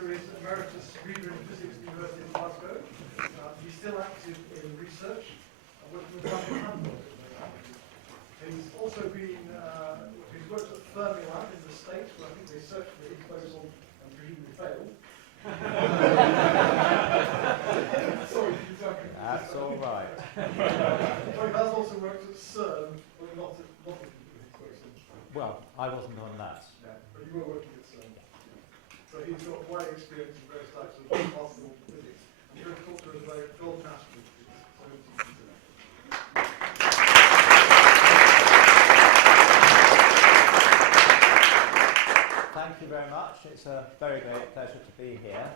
Peter is Emeritus Reader in Physics at the University of Glasgow. He's still active in research, working with Dr. Peter. He's also been, he's worked at Fermi Lab in the States, where I think they searched for his proposal and presumably failed. Sorry, that's all right. So he has also worked at CERN, but not at well, I wasn't on that. Yeah, but you were working at CERN. So he's got wide experience in various types of particle physics. I'm going to talk to us about golden astrophysics. Thank you very much. It's a very great pleasure to be here.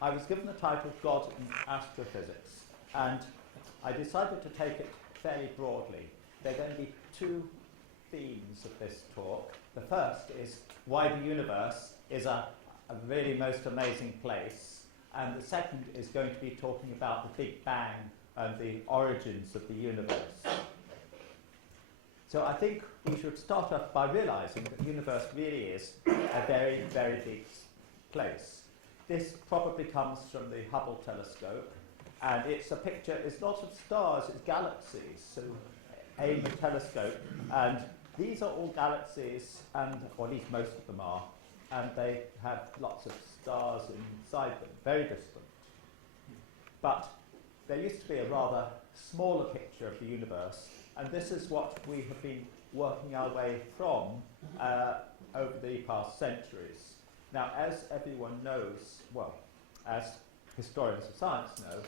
I was given the title God in Astrophysics, and I decided to take it fairly broadly. There are going to be two themes of this talk. The first is why the universe is a really most amazing place, and the second is going to be talking about the Big Bang and the origins of the universe. So I think we should start off by realizing that the universe really is a very, very big place. This probably comes from the Hubble telescope, and it's a picture, it's not of stars, it's galaxies. So aim the telescope, and these are all galaxies, and or at least most of them are, and they have lots of stars inside them, very distant. But there used to be a rather smaller picture of the universe, and this is what we have been working our way from over the past centuries. Now, as everyone knows, well, as historians of science know,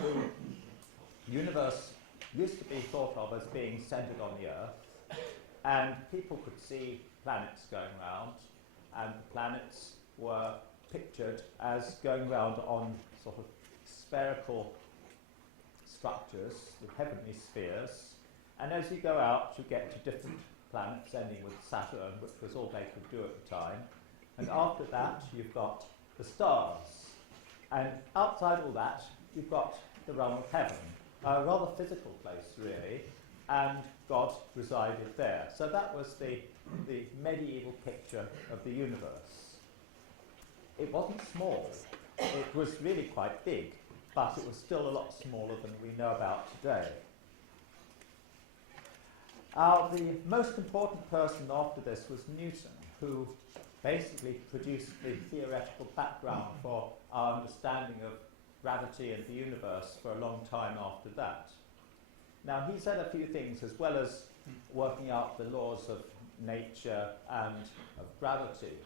the universe used to be thought of as being centered on the Earth, and people could see planets going round, and the planets were pictured as going round on sort of spherical structures with heavenly spheres, and as you go out you get to different planets, ending with Saturn, which was all they could do at the time, and after that you've got the stars, and outside all that you've got the realm of heaven, a rather physical place really, and God resided there. So that was the medieval picture of the universe. It wasn't small, it was really quite big, but it was still a lot smaller than we know about today. The most important person after this was Newton, who basically produced the theoretical background for our understanding of gravity and the universe for a long time after that. Now, he said a few things, as well as working out the laws of nature and of gravity.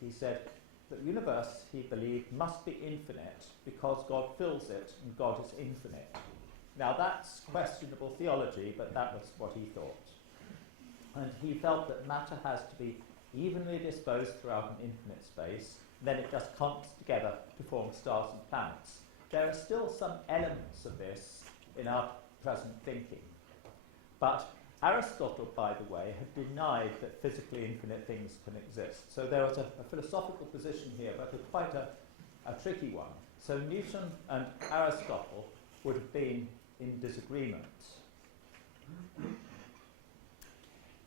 He said that the universe, he believed, must be infinite because God fills it and God is infinite. Now, that's questionable theology, but that was what he thought. And he felt that matter has to be evenly disposed throughout an infinite space, then it just clumps together to form stars and planets. There are still some elements of this in our present thinking. But Aristotle, by the way, had denied that physically infinite things can exist. So there was a philosophical position here, but quite a tricky one. So Newton and Aristotle would have been in disagreement.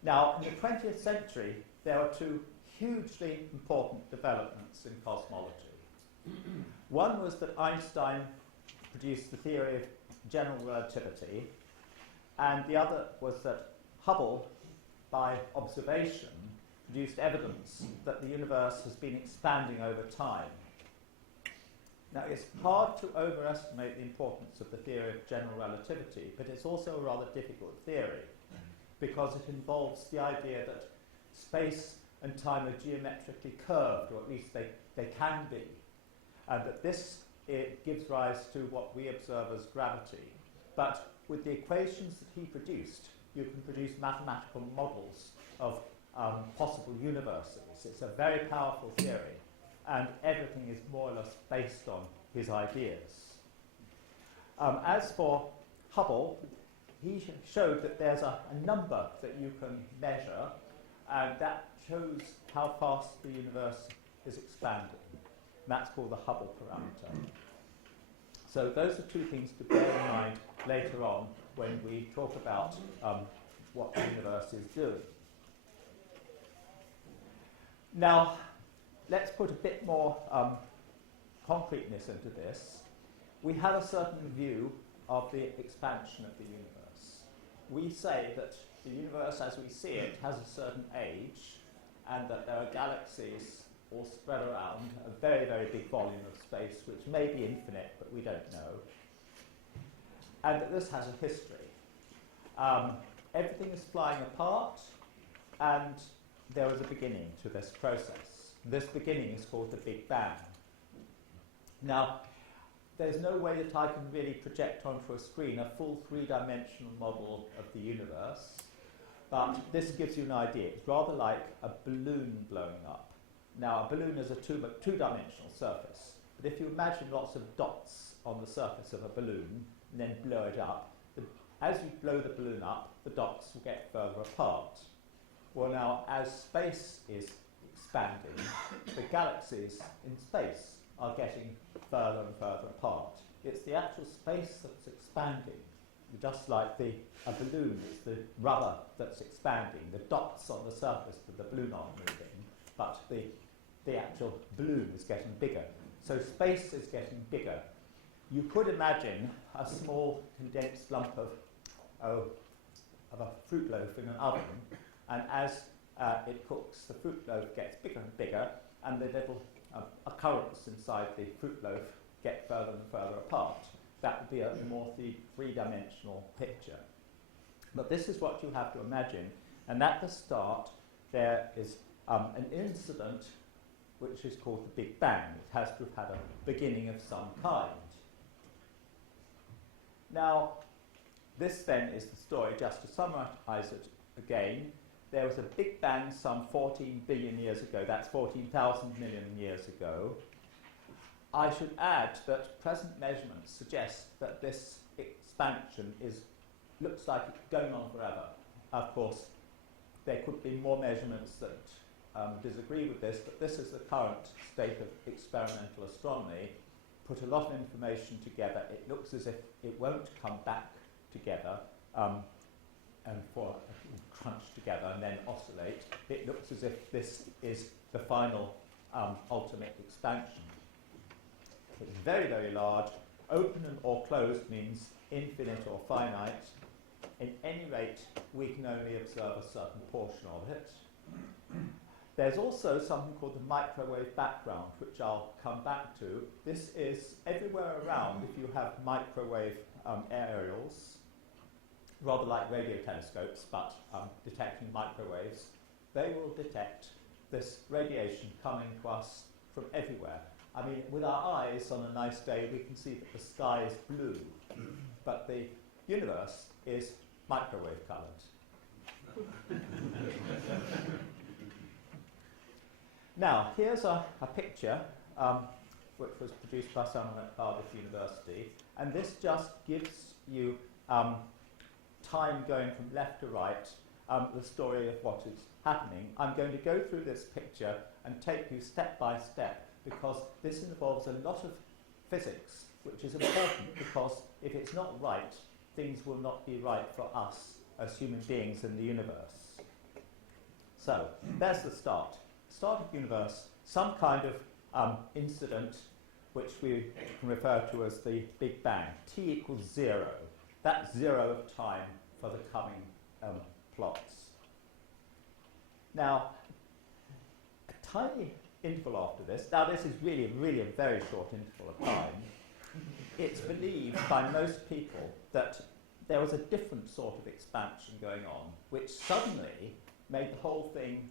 Now, in the 20th century, there were two hugely important developments in cosmology. One was that Einstein produced the theory of general relativity, and the other was that Hubble, by observation, produced evidence that the universe has been expanding over time. Now, it's hard to overestimate the importance of the theory of general relativity, but it's also a rather difficult theory because it involves the idea that space and time are geometrically curved, or at least they can be, and that this gives rise to what we observe as gravity. But with the equations that he produced, you can produce mathematical models of possible universes. It's a very powerful theory, and everything is more or less based on his ideas. As for Hubble, he showed that there's a number that you can measure, and that shows how fast the universe is expanding. And that's called the Hubble parameter. So those are two things to bear in mind later on when we talk about what the universe is doing. Now, let's put a bit more concreteness into this. We have a certain view of the expansion of the universe. We say that the universe as we see it has a certain age, and that there are galaxies all spread around a very, very big volume of space, which may be infinite, but we don't know. And that this has a history. Everything is flying apart, and there was a beginning to this process. This beginning is called the Big Bang. Now, there's no way that I can really project onto a screen a full three-dimensional model of the universe, but this gives you an idea. It's rather like a balloon blowing up. Now, a balloon is a two-dimensional surface, but if you imagine lots of dots on the surface of a balloon and then blow it up, as you blow the balloon up, the dots will get further apart. Well, now, as space is expanding, the galaxies in space are getting further and further apart. It's the actual space that's expanding, just like a balloon. It's the rubber that's expanding. The dots on the surface of the balloon aren't moving, but the actual balloon is getting bigger. So space is getting bigger. You could imagine a small condensed lump of a fruit loaf in an oven, and as it cooks, the fruit loaf gets bigger and bigger, and the little currents inside the fruit loaf get further and further apart. That would be a more three-dimensional picture. But this is what you have to imagine, and at the start there is an incident which is called the Big Bang. It has to have had a beginning of some kind. Now, this then is the story. Just to summarize it again, there was a Big Bang some 14 billion years ago. That's 14,000 million years ago. I should add that present measurements suggest that this expansion looks like it's going on forever. Of course, there could be more measurements that disagree with this, but this is the current state of experimental astronomy. Put a lot of information together. It looks as if it won't come back together and crunch together and then oscillate. It looks as if this is the final ultimate expansion. It's very, very large. Open or closed means infinite or finite. In any rate, we can only observe a certain portion of it. There's also something called the microwave background, which I'll come back to. This is everywhere around. If you have microwave aerials, rather like radio telescopes, but detecting microwaves, they will detect this radiation coming to us from everywhere. I mean, with our eyes on a nice day, we can see that the sky is blue, but the universe is microwave coloured. Now, here's a picture which was produced by someone at Cardiff University, and this just gives you time going from left to right, the story of what is happening. I'm going to go through this picture and take you step by step, because this involves a lot of physics, which is important, because if it's not right, things will not be right for us as human beings in the universe. So, there's the start. Start of the universe, some kind of incident which we can refer to as the Big Bang. T equals 0. That's 0 of time for the coming plots. Now, a tiny interval after this, now this is really a very short interval of time, it's believed by most people that there was a different sort of expansion going on, which suddenly made the whole thing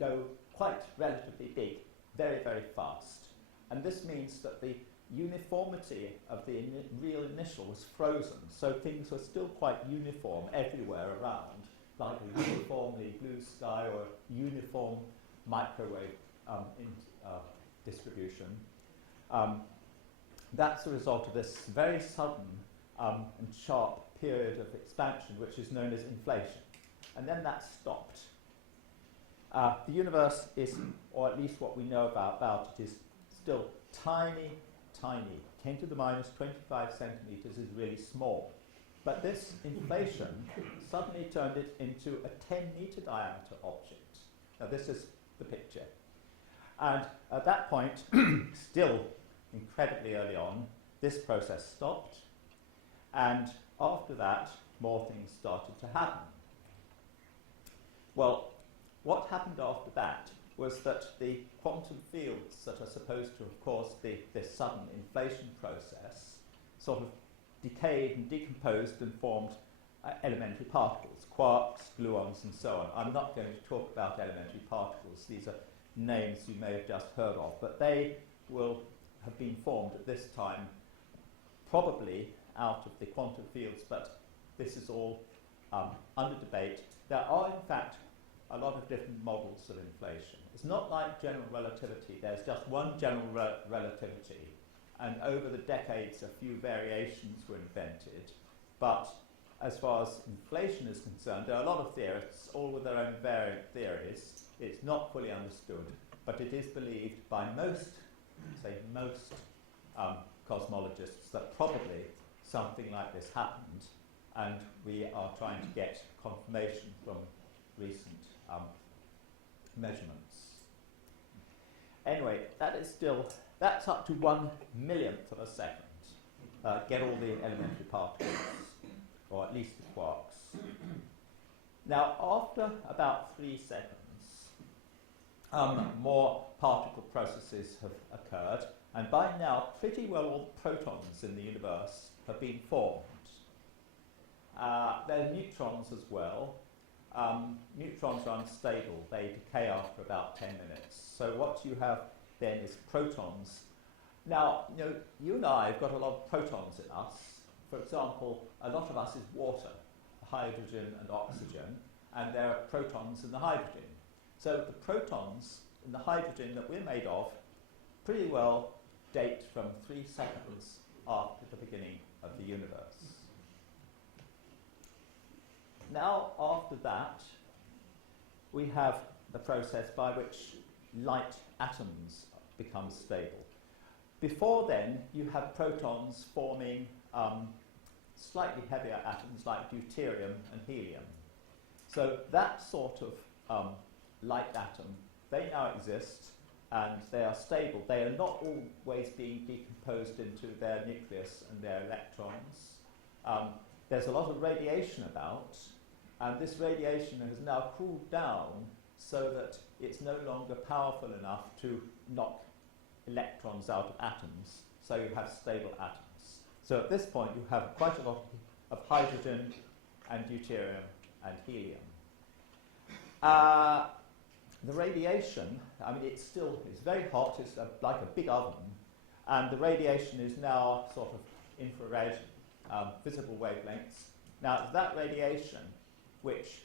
go quite relatively big, very, very fast. And this means that the uniformity of the real initial was frozen, so things were still quite uniform everywhere around, like a uniformly blue sky or uniform microwave distribution. That's the result of this very sudden and sharp period of expansion, which is known as inflation. And then that stopped. The universe is, or at least what we know about it, is still tiny, tiny. 10 to the minus 25 centimeters is really small. But this inflation suddenly turned it into a 10-meter diameter object. Now this is the picture. And at that point, still incredibly early on, this process stopped, and after that, more things started to happen. Well, what happened after that was that the quantum fields that are supposed to have caused this sudden inflation process sort of decayed and decomposed and formed elementary particles, quarks, gluons, and so on. I'm not going to talk about elementary particles. These are names you may have just heard of, but they will have been formed at this time, probably out of the quantum fields, but this is all under debate. There are, in fact, a lot of different models of inflation. It's not like general relativity. There's just one general relativity, and over the decades, a few variations were invented. But as far as inflation is concerned, there are a lot of theorists, all with their own variant theories. It's not fully understood, but it is believed by most cosmologists that probably something like this happened, and we are trying to get confirmation from recent measurements. Anyway, that's up to 1/1,000,000th of a second. Get all the elementary particles, or at least the quarks. Now, after about 3 seconds, more particle processes have occurred, and by now, pretty well all the protons in the universe have been formed. There are neutrons as well. Neutrons are unstable. They decay after about 10 minutes. So what you have then is protons. Now, you and I have got a lot of protons in us. For example, a lot of us is water, hydrogen and oxygen, and there are protons in the hydrogen. So the protons in the hydrogen that we're made of pretty well date from 3 seconds after the beginning of the universe. Now, after that, we have the process by which light atoms become stable. Before then, you have protons forming slightly heavier atoms like deuterium and helium. So that sort of light atom, they now exist and they are stable. They are not always being decomposed into their nucleus and their electrons. There's a lot of radiation about, and this radiation has now cooled down so that it's no longer powerful enough to knock electrons out of atoms, so you have stable atoms. So at this point you have quite a lot of hydrogen and deuterium and helium. The radiation, it's very hot, it's like a big oven, and the radiation is now sort of infrared visible wavelengths. Now it's that radiation which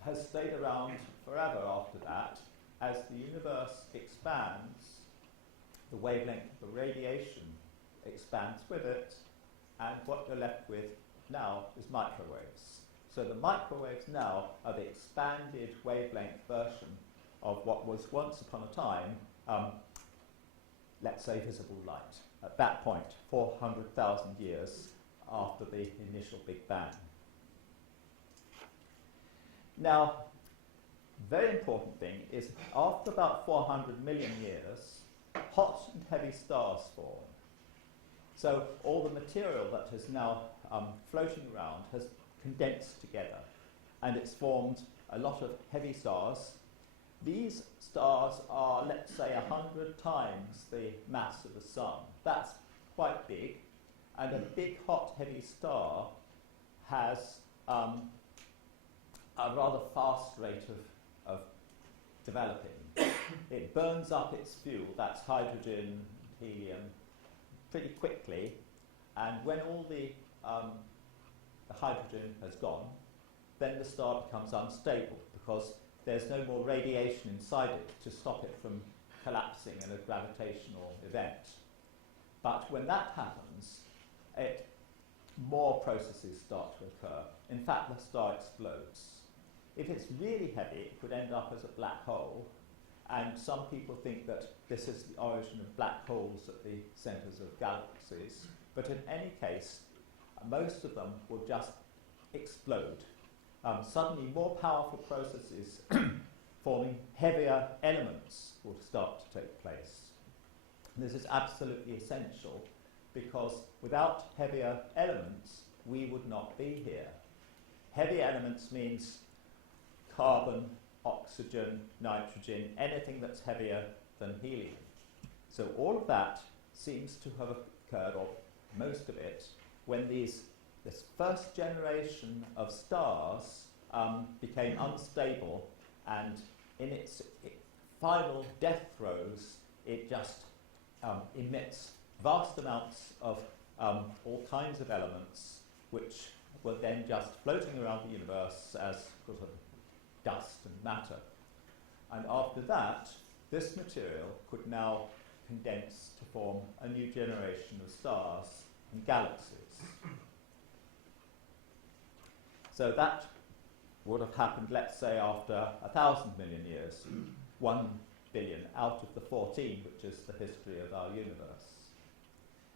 has stayed around forever after that. As the universe expands, the wavelength of the radiation expands with it, and what you're left with now is microwaves. So the microwaves now are the expanded wavelength version of what was once upon a time, let's say, visible light. At that point, 400,000 years after the initial Big Bang. Now, very important thing is after about 400 million years, hot and heavy stars form. So all the material that is now floating around has condensed together, and it's formed a lot of heavy stars. These stars are, let's say, 100 times the mass of the sun. That's quite big, and a big, hot, heavy star has a rather fast rate of developing. It burns up its fuel, that's hydrogen, helium, pretty quickly, and when all the hydrogen has gone, then the star becomes unstable because there's no more radiation inside it to stop it from collapsing in a gravitational event. But when that happens, more processes start to occur. In fact, the star explodes. If it's really heavy, it could end up as a black hole, and some people think that this is the origin of black holes at the centres of galaxies, but in any case, most of them will just explode. Suddenly more powerful processes forming heavier elements will start to take place. And this is absolutely essential because without heavier elements, we would not be here. Heavy elements means carbon, oxygen, nitrogen, anything that's heavier than helium. So all of that seems to have occurred, or most of it, when this first generation of stars became unstable, and in its final death throes, it just emits vast amounts of all kinds of elements, which were then just floating around the universe as sort of dust and matter. And after that, this material could now condense to form a new generation of stars and galaxies. So that would have happened, let's say, after 1,000 million years, 1 billion out of the 14, which is the history of our universe.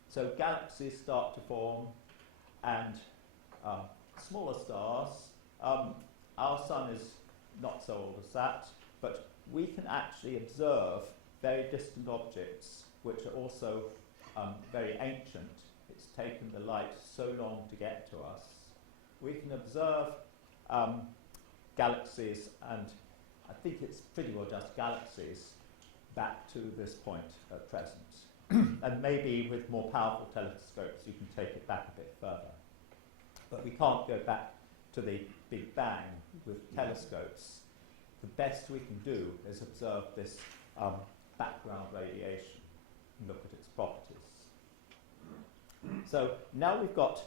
So galaxies start to form, and smaller stars. Our sun is not so old as that, but we can actually observe very distant objects which are also very ancient. It's taken the light so long to get to us. We can observe galaxies, and I think it's pretty well just galaxies, back to this point at present. And maybe with more powerful telescopes you can take it back a bit further. But we can't go back to the Big Bang with telescopes. The best we can do is observe this background radiation and look at its properties. So now we've got,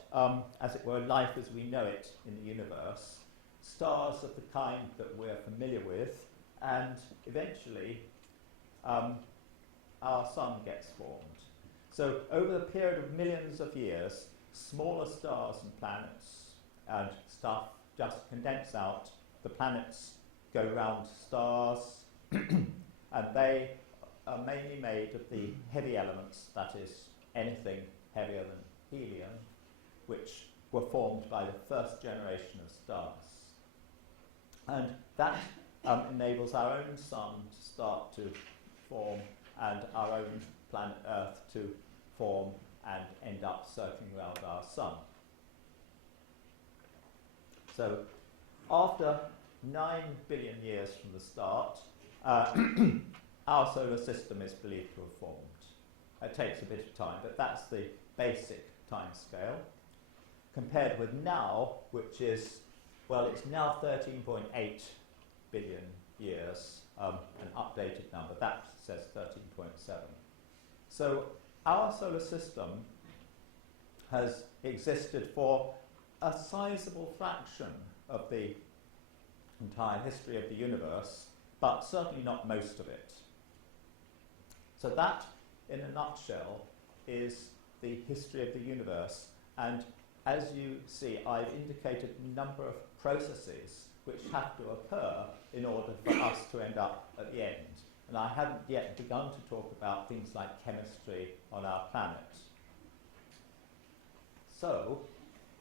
as it were, life as we know it in the universe, stars of the kind that we're familiar with, and eventually our sun gets formed. So over the period of millions of years, smaller stars and planets and stuff just condense out. The planets go round stars, and they are mainly made of the heavy elements, that is, anything heavier than helium, which were formed by the first generation of stars. And that enables our own sun to start to form, and our own planet Earth to form and end up circling around our sun. So after 9 billion years from the start, our solar system is believed to have formed. It takes a bit of time, but that's the basic time scale. Compared with now, which is, well, it's now 13.8 billion years, an updated number. That says 13.7. So our solar system has existed for a sizable fraction of the entire history of the universe, but certainly not most of it. So that, in a nutshell, is the history of the universe. And as you see, I've indicated a number of processes which have to occur in order for us to end up at the end. And I haven't yet begun to talk about things like chemistry on our planet. So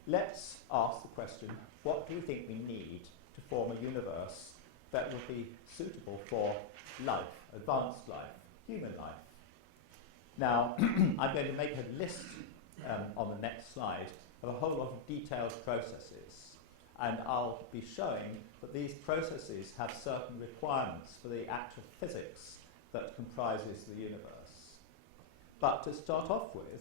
let's ask the question, what do we think we need to form a universe that would be suitable for life, advanced life, human life? Now, I'm going to make a list on the next slide of a whole lot of detailed processes, and I'll be showing that these processes have certain requirements for the actual physics that comprises the universe. But to start off with,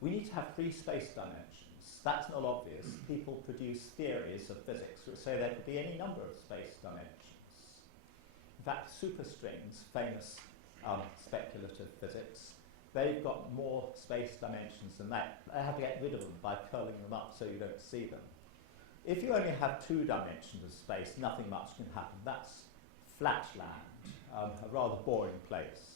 we need to have free space dimensions. That's not obvious. People produce theories of physics which say there could be any number of space dimensions. In fact, superstrings, famous speculative physics, they've got more space dimensions than that. They have to get rid of them by curling them up so you don't see them. If you only have 2 dimensions of space, nothing much can happen. That's flat land, a rather boring place.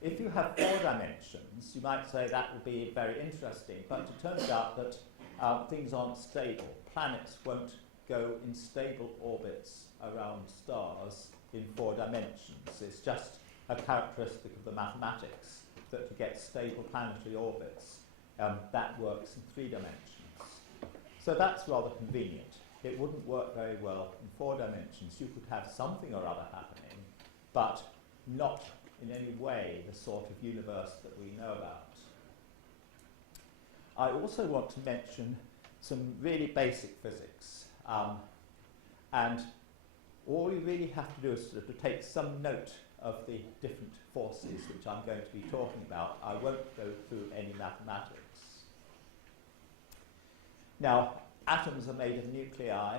If you have 4 dimensions, you might say that would be very interesting, but it turns out that things aren't stable. Planets won't go in stable orbits around stars in 4 dimensions. It's just a characteristic of the mathematics that to get stable planetary orbits, that works in 3 dimensions. So that's rather convenient. it wouldn't work very well in 4 dimensions. You could have something or other happening, but not in any way the sort of universe that we know about. I also want to mention some really basic physics. And all you really have to do is to take some note of the different forces which I'm going to be talking about. I won't go through any mathematics. Now, atoms are made of nuclei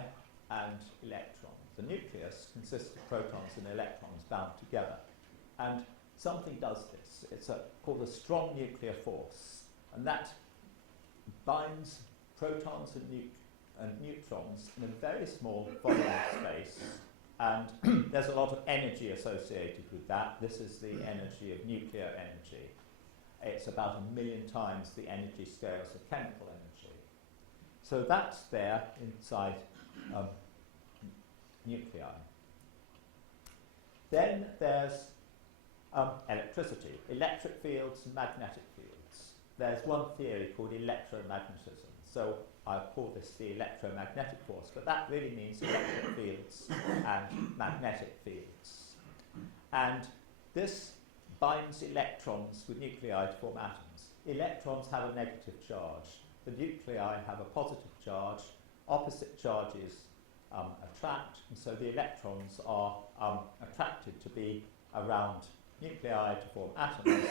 and electrons. The nucleus consists of protons and electrons bound together. And something does this. It's called a strong nuclear force. And that binds protons and neutrons in a very small volume of space. And there's a lot of energy associated with that. This is the energy of nuclear energy. It's about 1 million times the energy scales of chemical energy. So that's there inside nuclei. Then there's electricity, electric fields and magnetic fields. There's one theory called electromagnetism. So I call this the electromagnetic force, but that really means electric fields and magnetic fields. And this binds electrons with nuclei to form atoms. Electrons have a negative charge. The nuclei have a positive charge. Opposite charges attract, and so the electrons are attracted to be around nuclei to form atoms.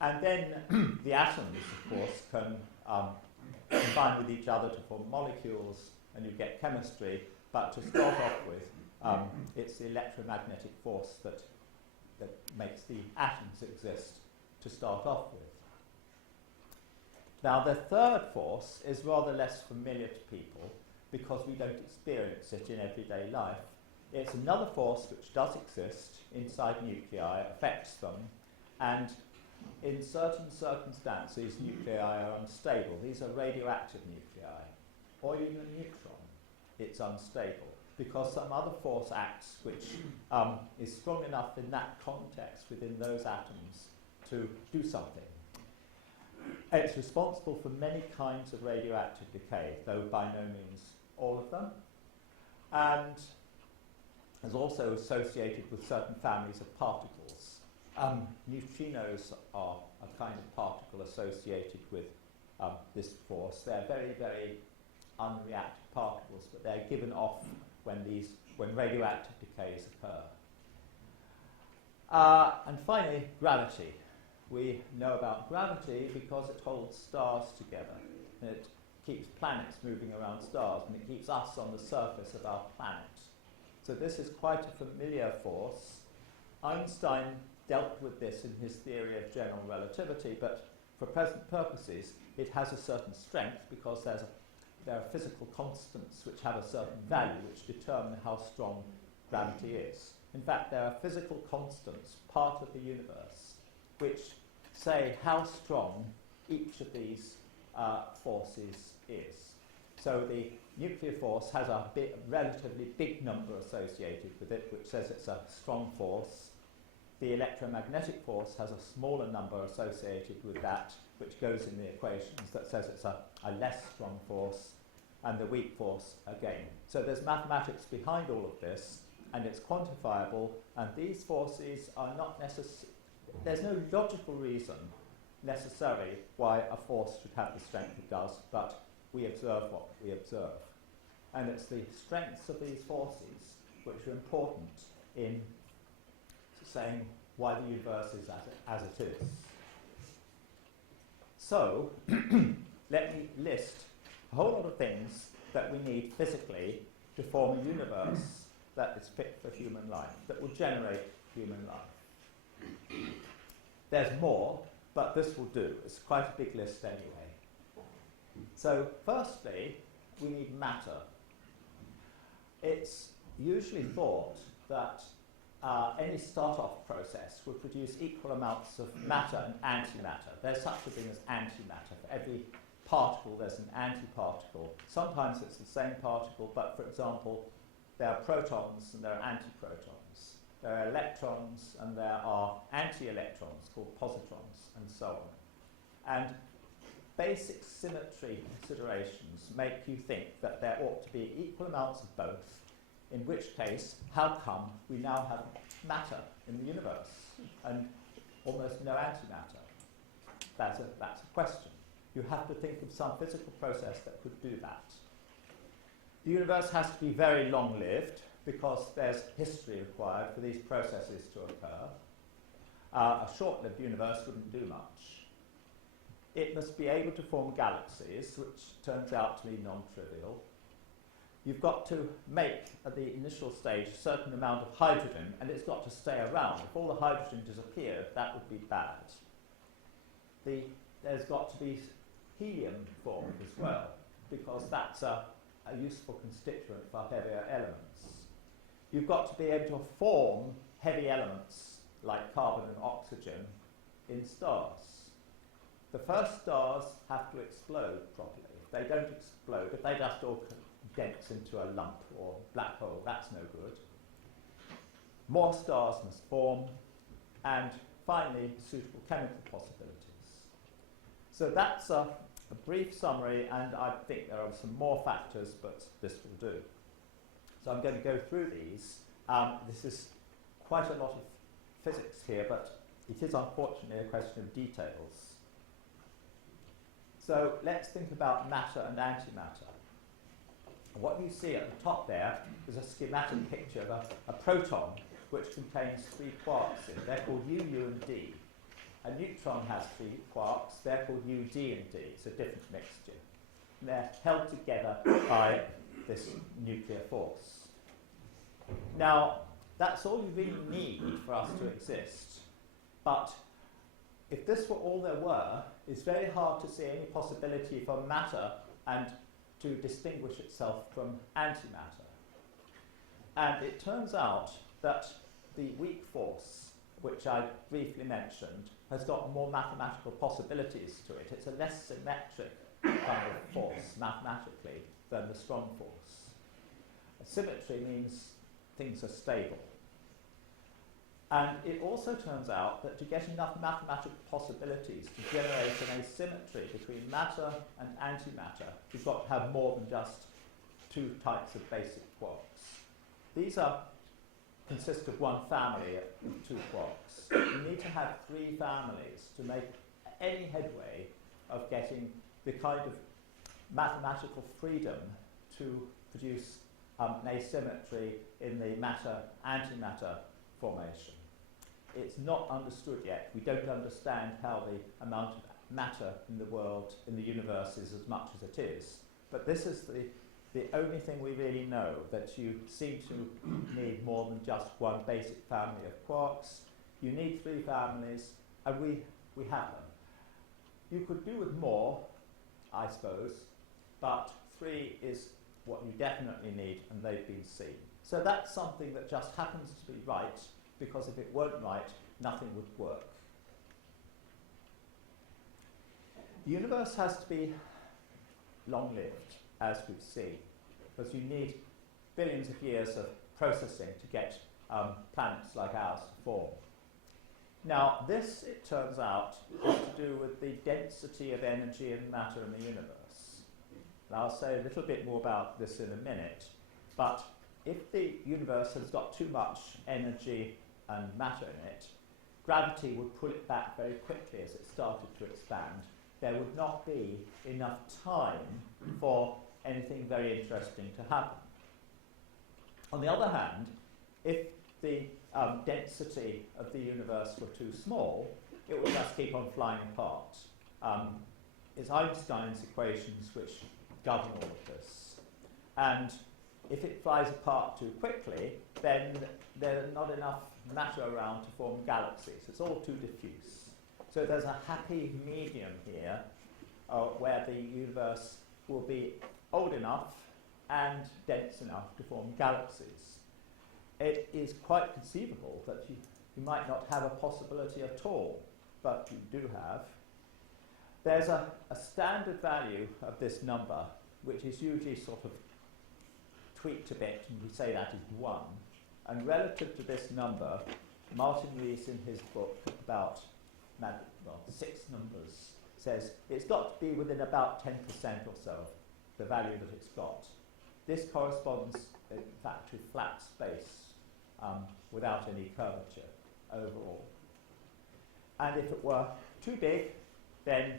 And then the atoms, of course, can combine with each other to form molecules, and you get chemistry. But to start off with, it's the electromagnetic force that makes the atoms exist to start off with. Now, the third force is rather less familiar to people because we don't experience it in everyday life. It's another force which does exist inside nuclei, affects them, and in certain circumstances, nuclei are unstable. These are radioactive nuclei, or even a neutron. It's unstable because some other force acts which is strong enough in that context within those atoms to do something. It's responsible for many kinds of radioactive decay, though by no means all of them, and is also associated with certain families of particles. Neutrinos are a kind of particle associated with this force. They're very, very unreactive particles, but they're given off when radioactive decays occur. And finally, gravity. We know about gravity because it holds stars together. And it keeps planets moving around stars, and it keeps us on the surface of our planet. So this is quite a familiar force. Einstein dealt with this in his theory of general relativity, but for present purposes, it has a certain strength because there are physical constants which have a certain value which determine how strong gravity is. In fact, there are physical constants, part of the universe, which say how strong each of these forces is. So the nuclear force has a relatively big number associated with it, which says it's a strong force. The electromagnetic force has a smaller number associated with that, which goes in the equations, that says it's a less strong force, and the weak force again. So there's mathematics behind all of this, and it's quantifiable, and these forces are not necessary. There's no logical reason necessarily why a force should have the strength it does, but we observe what we observe. And it's the strengths of these forces which are important in saying why the universe is as it is. So, let me list a whole lot of things that we need physically to form a universe that is fit for human life, that will generate human life. There's more, but this will do. It's quite a big list anyway. So, firstly, we need matter. It's usually thought that any start-off process will produce equal amounts of matter and antimatter. There's such a thing as antimatter. For every particle, there's an antiparticle. Sometimes it's the same particle, but for example, there are protons and there are antiprotons. There are electrons and there are anti-electrons called positrons, and so on. And basic symmetry considerations make you think that there ought to be equal amounts of both, in which case, how come we now have matter in the universe and almost no antimatter? That's a question. You have to think of some physical process that could do that. The universe has to be very long-lived because there's history required for these processes to occur. A short-lived universe wouldn't do much. It must be able to form galaxies, which turns out to be non-trivial. You've got to make, at the initial stage, a certain amount of hydrogen, and it's got to stay around. If all the hydrogen disappeared, that would be bad. There's got to be helium formed as well, because that's a useful constituent for heavier elements. You've got to be able to form heavy elements like carbon and oxygen in stars. The first stars have to explode properly. If they don't explode, if they just all condense into a lump or black hole, that's no good. More stars must form, and finally, suitable chemical possibilities. So that's a brief summary, and I think there are some more factors, but this will do. So I'm going to go through these. This is quite a lot of physics here, but it is unfortunately a question of details. So let's think about matter and antimatter. What you see at the top there is a schematic picture of a proton which contains 3 quarks in it. They're called U, U, and D. A neutron has 3 quarks. They're called U, D, and D. It's a different mixture. And they're held together by this nuclear force. Now, that's all you really need for us to exist. But if this were all there were, it's very hard to see any possibility for matter and to distinguish itself from antimatter. And it turns out that the weak force, which I briefly mentioned, has got more mathematical possibilities to it. It's a less symmetric kind of force mathematically than the strong force. Symmetry means things are stable. And it also turns out that to get enough mathematical possibilities to generate an asymmetry between matter and antimatter, you've got to have more than just 2 types of basic quarks. These consist of one family of 2 quarks. You need to have 3 families to make any headway of getting the kind of mathematical freedom to produce an asymmetry in the matter-antimatter formation. It's not understood yet. We don't understand how the amount of matter in the world, in the universe, is as much as it is. But this is the only thing we really know, that you seem to need more than just one basic family of quarks. You need 3 families, and we have them. You could do with more, I suppose, but 3 is what you definitely need, and they've been seen. So that's something that just happens to be right, because if it weren't right, nothing would work. The universe has to be long-lived, as we've seen, because you need billions of years of processing to get planets like ours to form. Now, this, it turns out, has to do with the density of energy and matter in the universe. And I'll say a little bit more about this in a minute, but if the universe has got too much energy and matter in it, gravity would pull it back very quickly as it started to expand. There would not be enough time for anything very interesting to happen. On the other hand, if the density of the universe were too small, it would just keep on flying apart. It's Einstein's equations which govern all of this. And if it flies apart too quickly, then there's not enough matter around to form galaxies. It's all too diffuse. So there's a happy medium here where the universe will be old enough and dense enough to form galaxies. It is quite conceivable that you might not have a possibility at all, but you do have. There's a standard value of this number, which is usually sort of tweaked a bit, and we say that is 1. And relative to this number, Martin Rees in his book about 6 numbers says it's got to be within about 10% or so of the value that it's got. This corresponds, in fact, to flat space without any curvature overall. And if it were too big, then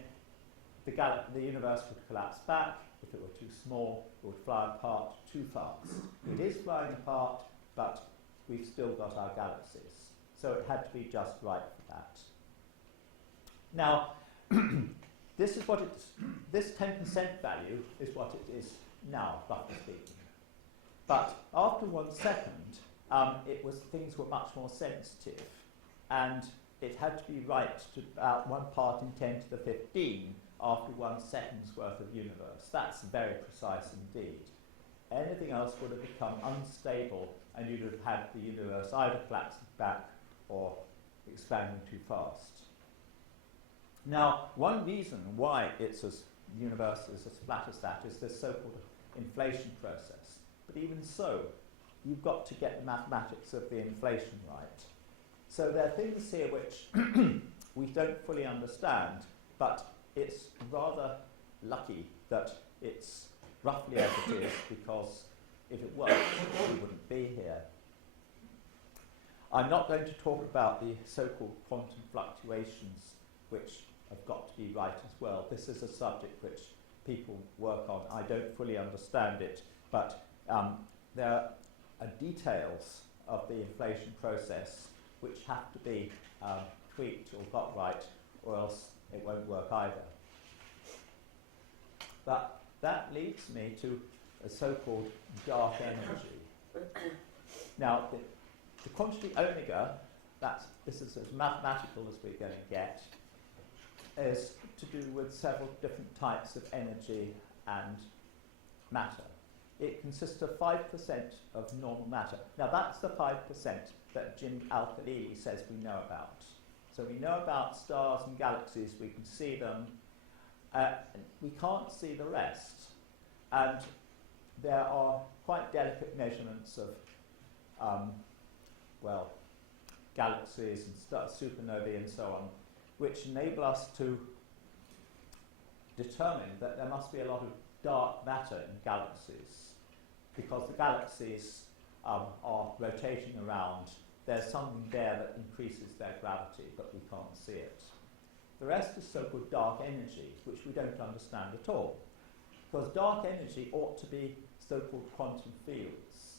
the universe would collapse back. If it were too small, it would fly apart too fast. It is flying apart, but we've still got our galaxies. So it had to be just right for that. Now, this 10% value is what it is now, roughly speaking. But after 1 second, things were much more sensitive, and it had to be right to about 1 part in 10 to the 15 after 1 second's worth of universe. That's very precise indeed. Anything else would have become unstable, and you'd have had the universe either collapsing back or expanding too fast. Now, one reason why the universe is as flat as that is this so-called inflation process. But even so, you've got to get the mathematics of the inflation right. So there are things here which we don't fully understand, but it's rather lucky that it's roughly as it is, because if it worked, we wouldn't be here. I'm not going to talk about the so-called quantum fluctuations, which have got to be right as well. This is a subject which people work on. I don't fully understand it, but there are details of the inflation process which have to be tweaked or got right, or else it won't work either. But that leads me to a so-called dark energy. Now, the quantity omega, this is as mathematical as we're going to get, is to do with several different types of energy and matter. It consists of 5% of normal matter. Now, that's the 5% that Jim Al-Khalili says we know about. So we know about stars and galaxies, we can see them, we can't see the rest. And there are quite delicate measurements of, galaxies and supernovae and so on, which enable us to determine that there must be a lot of dark matter in galaxies, because the galaxies are rotating around. There's something there that increases their gravity, but we can't see it. The rest is so-called dark energy, which we don't understand at all, because dark energy ought to be so-called quantum fields.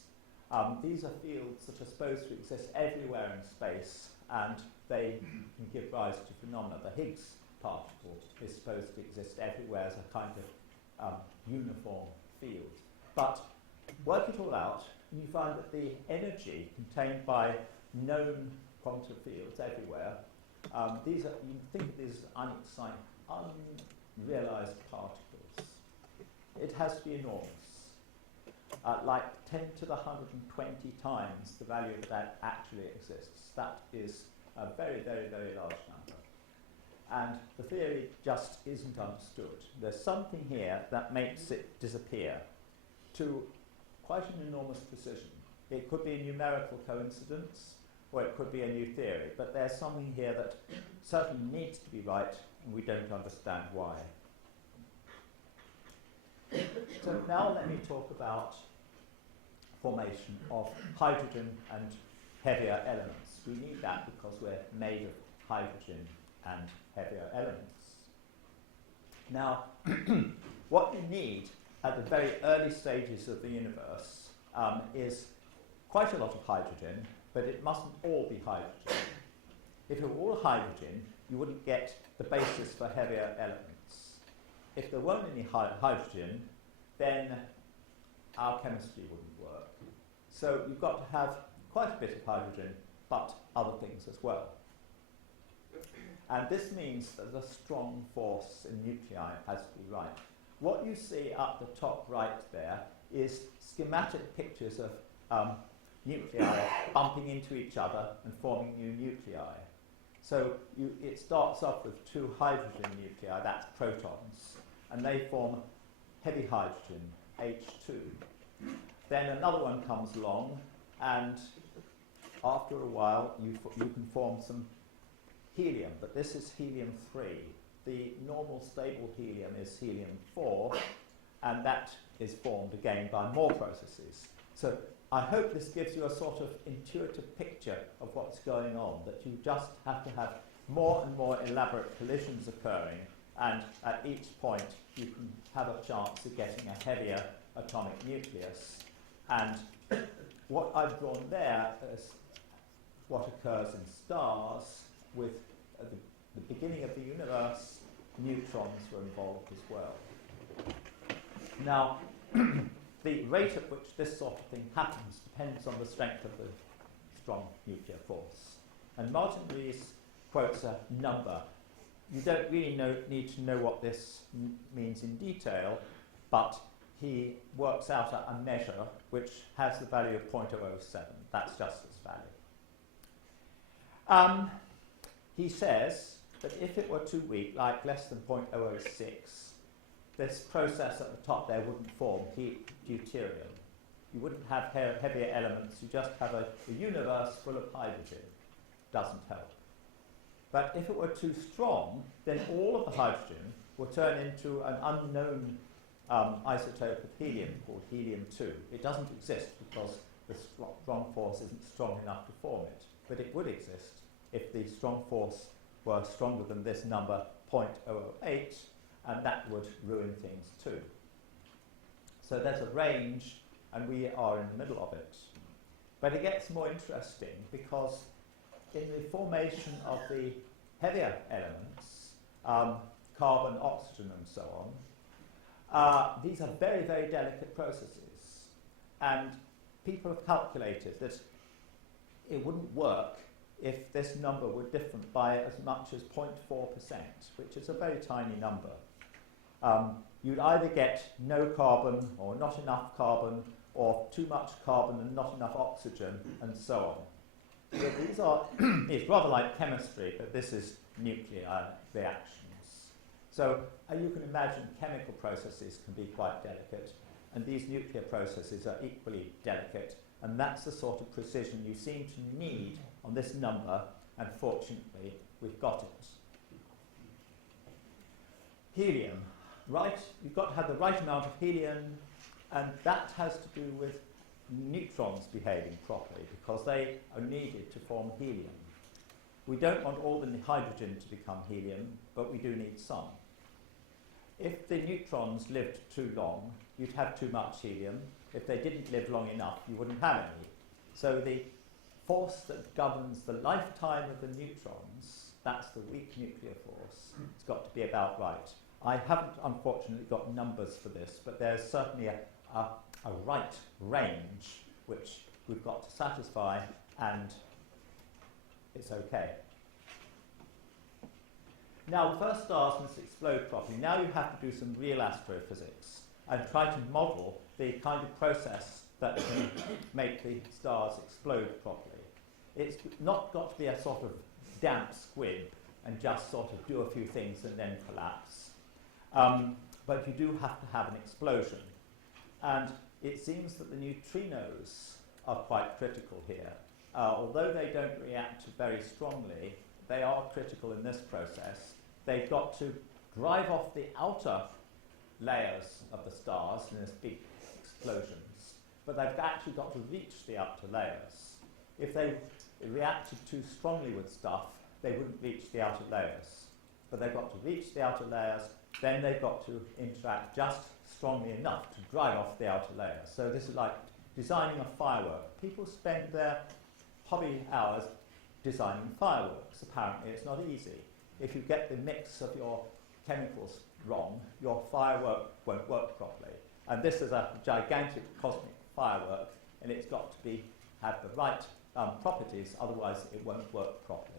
These are fields that are supposed to exist everywhere in space, and they can give rise to phenomena. The Higgs particle is supposed to exist everywhere as a kind of uniform field. But work it all out, and you find that the energy contained by known quantum fields everywhere, you think of these as unrealized particles. It has to be enormous, like 10 to the 120 times the value that actually exists. That is a very, very, very large number. And the theory just isn't understood. There's something here that makes it disappear to quite an enormous precision. It could be a numerical coincidence, or it could be a new theory, but there's something here that certainly needs to be right, and we don't understand why. So now let me talk about formation of hydrogen and heavier elements. We need that because we're made of hydrogen and heavier elements. Now, what you need at the very early stages of the universe is quite a lot of hydrogen, but it mustn't all be hydrogen. If it were all hydrogen, you wouldn't get the basis for heavier elements. If there weren't any hydrogen, then our chemistry wouldn't work. So you've got to have quite a bit of hydrogen, but other things as well. And this means that the strong force in nuclei has to be right. What you see up the top right there is schematic pictures of nuclei bumping into each other and forming new nuclei. So it starts off with 2 hydrogen nuclei, that's protons, and they form heavy hydrogen, H2. Then another one comes along, and after a while you can form some helium, but this is helium-3. the normal stable helium is helium-4, and that is formed again by more processes. So I hope this gives you a sort of intuitive picture of what's going on, that you just have to have more and more elaborate collisions occurring, and at each point you can have a chance of getting a heavier atomic nucleus. And what I've drawn there is what occurs in stars with the beginning of the universe. Neutrons were involved as well. Now, the rate at which this sort of thing happens depends on the strength of the strong nuclear force. And Martin Rees quotes a number. You don't really need to know what this means in detail, but he works out a measure which has the value of 0.007. That's just this value. He says that if it were too weak, like less than 0.006, this process at the top there wouldn't form deuterium. You wouldn't have heavier elements, you just have a universe full of hydrogen. Doesn't help. But if it were too strong, then all of the hydrogen will turn into an unknown isotope of helium called helium-2. It doesn't exist because the strong force isn't strong enough to form it. But it would exist if the strong force were stronger than this number, 0.008, and that would ruin things too. So there's a range, and we are in the middle of it. But it gets more interesting because in the formation of the heavier elements, carbon, oxygen, and so on, these are very, very delicate processes. And people have calculated that it wouldn't work if this number were different by as much as 0.4%, which is a very tiny number. You'd either get no carbon or not enough carbon, or too much carbon and not enough oxygen, and so on. So these are, it's rather like chemistry, but this is nuclear reactions. So you can imagine chemical processes can be quite delicate, and these nuclear processes are equally delicate, and that's the sort of precision you seem to need on this number, and fortunately we've got it. Helium, right? You've got to have the right amount of helium, and that has to do with neutrons behaving properly because they are needed to form helium. We don't want all the hydrogen to become helium, but we do need some. If the neutrons lived too long, you'd have too much helium. If they didn't live long enough, you wouldn't have any. So the force that governs the lifetime of the neutrons, that's the weak nuclear force. It's got to be about right. I haven't, unfortunately, got numbers for this, but there's certainly a right range which we've got to satisfy, and it's okay. Now, the first stars must explode properly. Now you have to do some real astrophysics and try to model the kind of process that can make the stars explode properly. It's not got to be a sort of damp squib and just sort of do a few things and then collapse. But you do have to have an explosion. And it seems that the neutrinos are quite critical here. Although they don't react very strongly, they are critical in this process. They've got to drive off the outer layers of the stars in this big explosions, but they've actually got to reach the outer layers. If they reacted too strongly with stuff, they wouldn't reach the outer layers. But they've got to reach the outer layers, then they've got to interact just strongly enough to drive off the outer layers. So this is like designing a firework. People spend their hobby hours designing fireworks. Apparently it's not easy. If you get the mix of your chemicals wrong, your firework won't work properly. And this is a gigantic cosmic firework, and it's got to have the right properties, otherwise it won't work properly.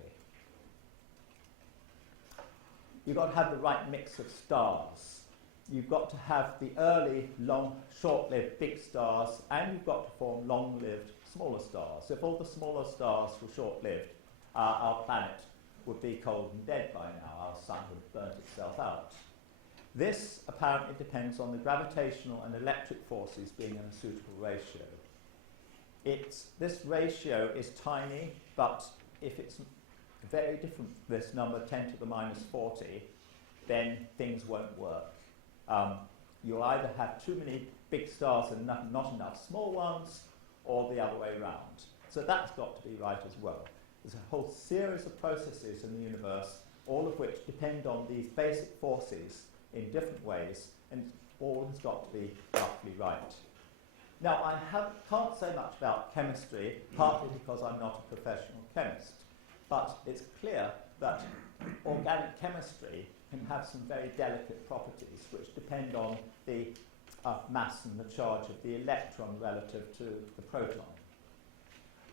You've got to have the right mix of stars. You've got to have the early, long, short-lived big stars, and you've got to form long-lived smaller stars. If all the smaller stars were short-lived, our planet would be cold and dead by now. Our sun would have burnt itself out. This apparently depends on the gravitational and electric forces being in a suitable ratio. This ratio is tiny, but if it's very different from this number, 10 to the minus 40, then things won't work. You'll either have too many big stars and not enough small ones, or the other way around. So that's got to be right as well. There's a whole series of processes in the universe, all of which depend on these basic forces in different ways, and all has got to be roughly right. Now, I can't say much about chemistry, partly because I'm not a professional chemist, but it's clear that organic chemistry can have some very delicate properties which depend on the mass and the charge of the electron relative to the proton.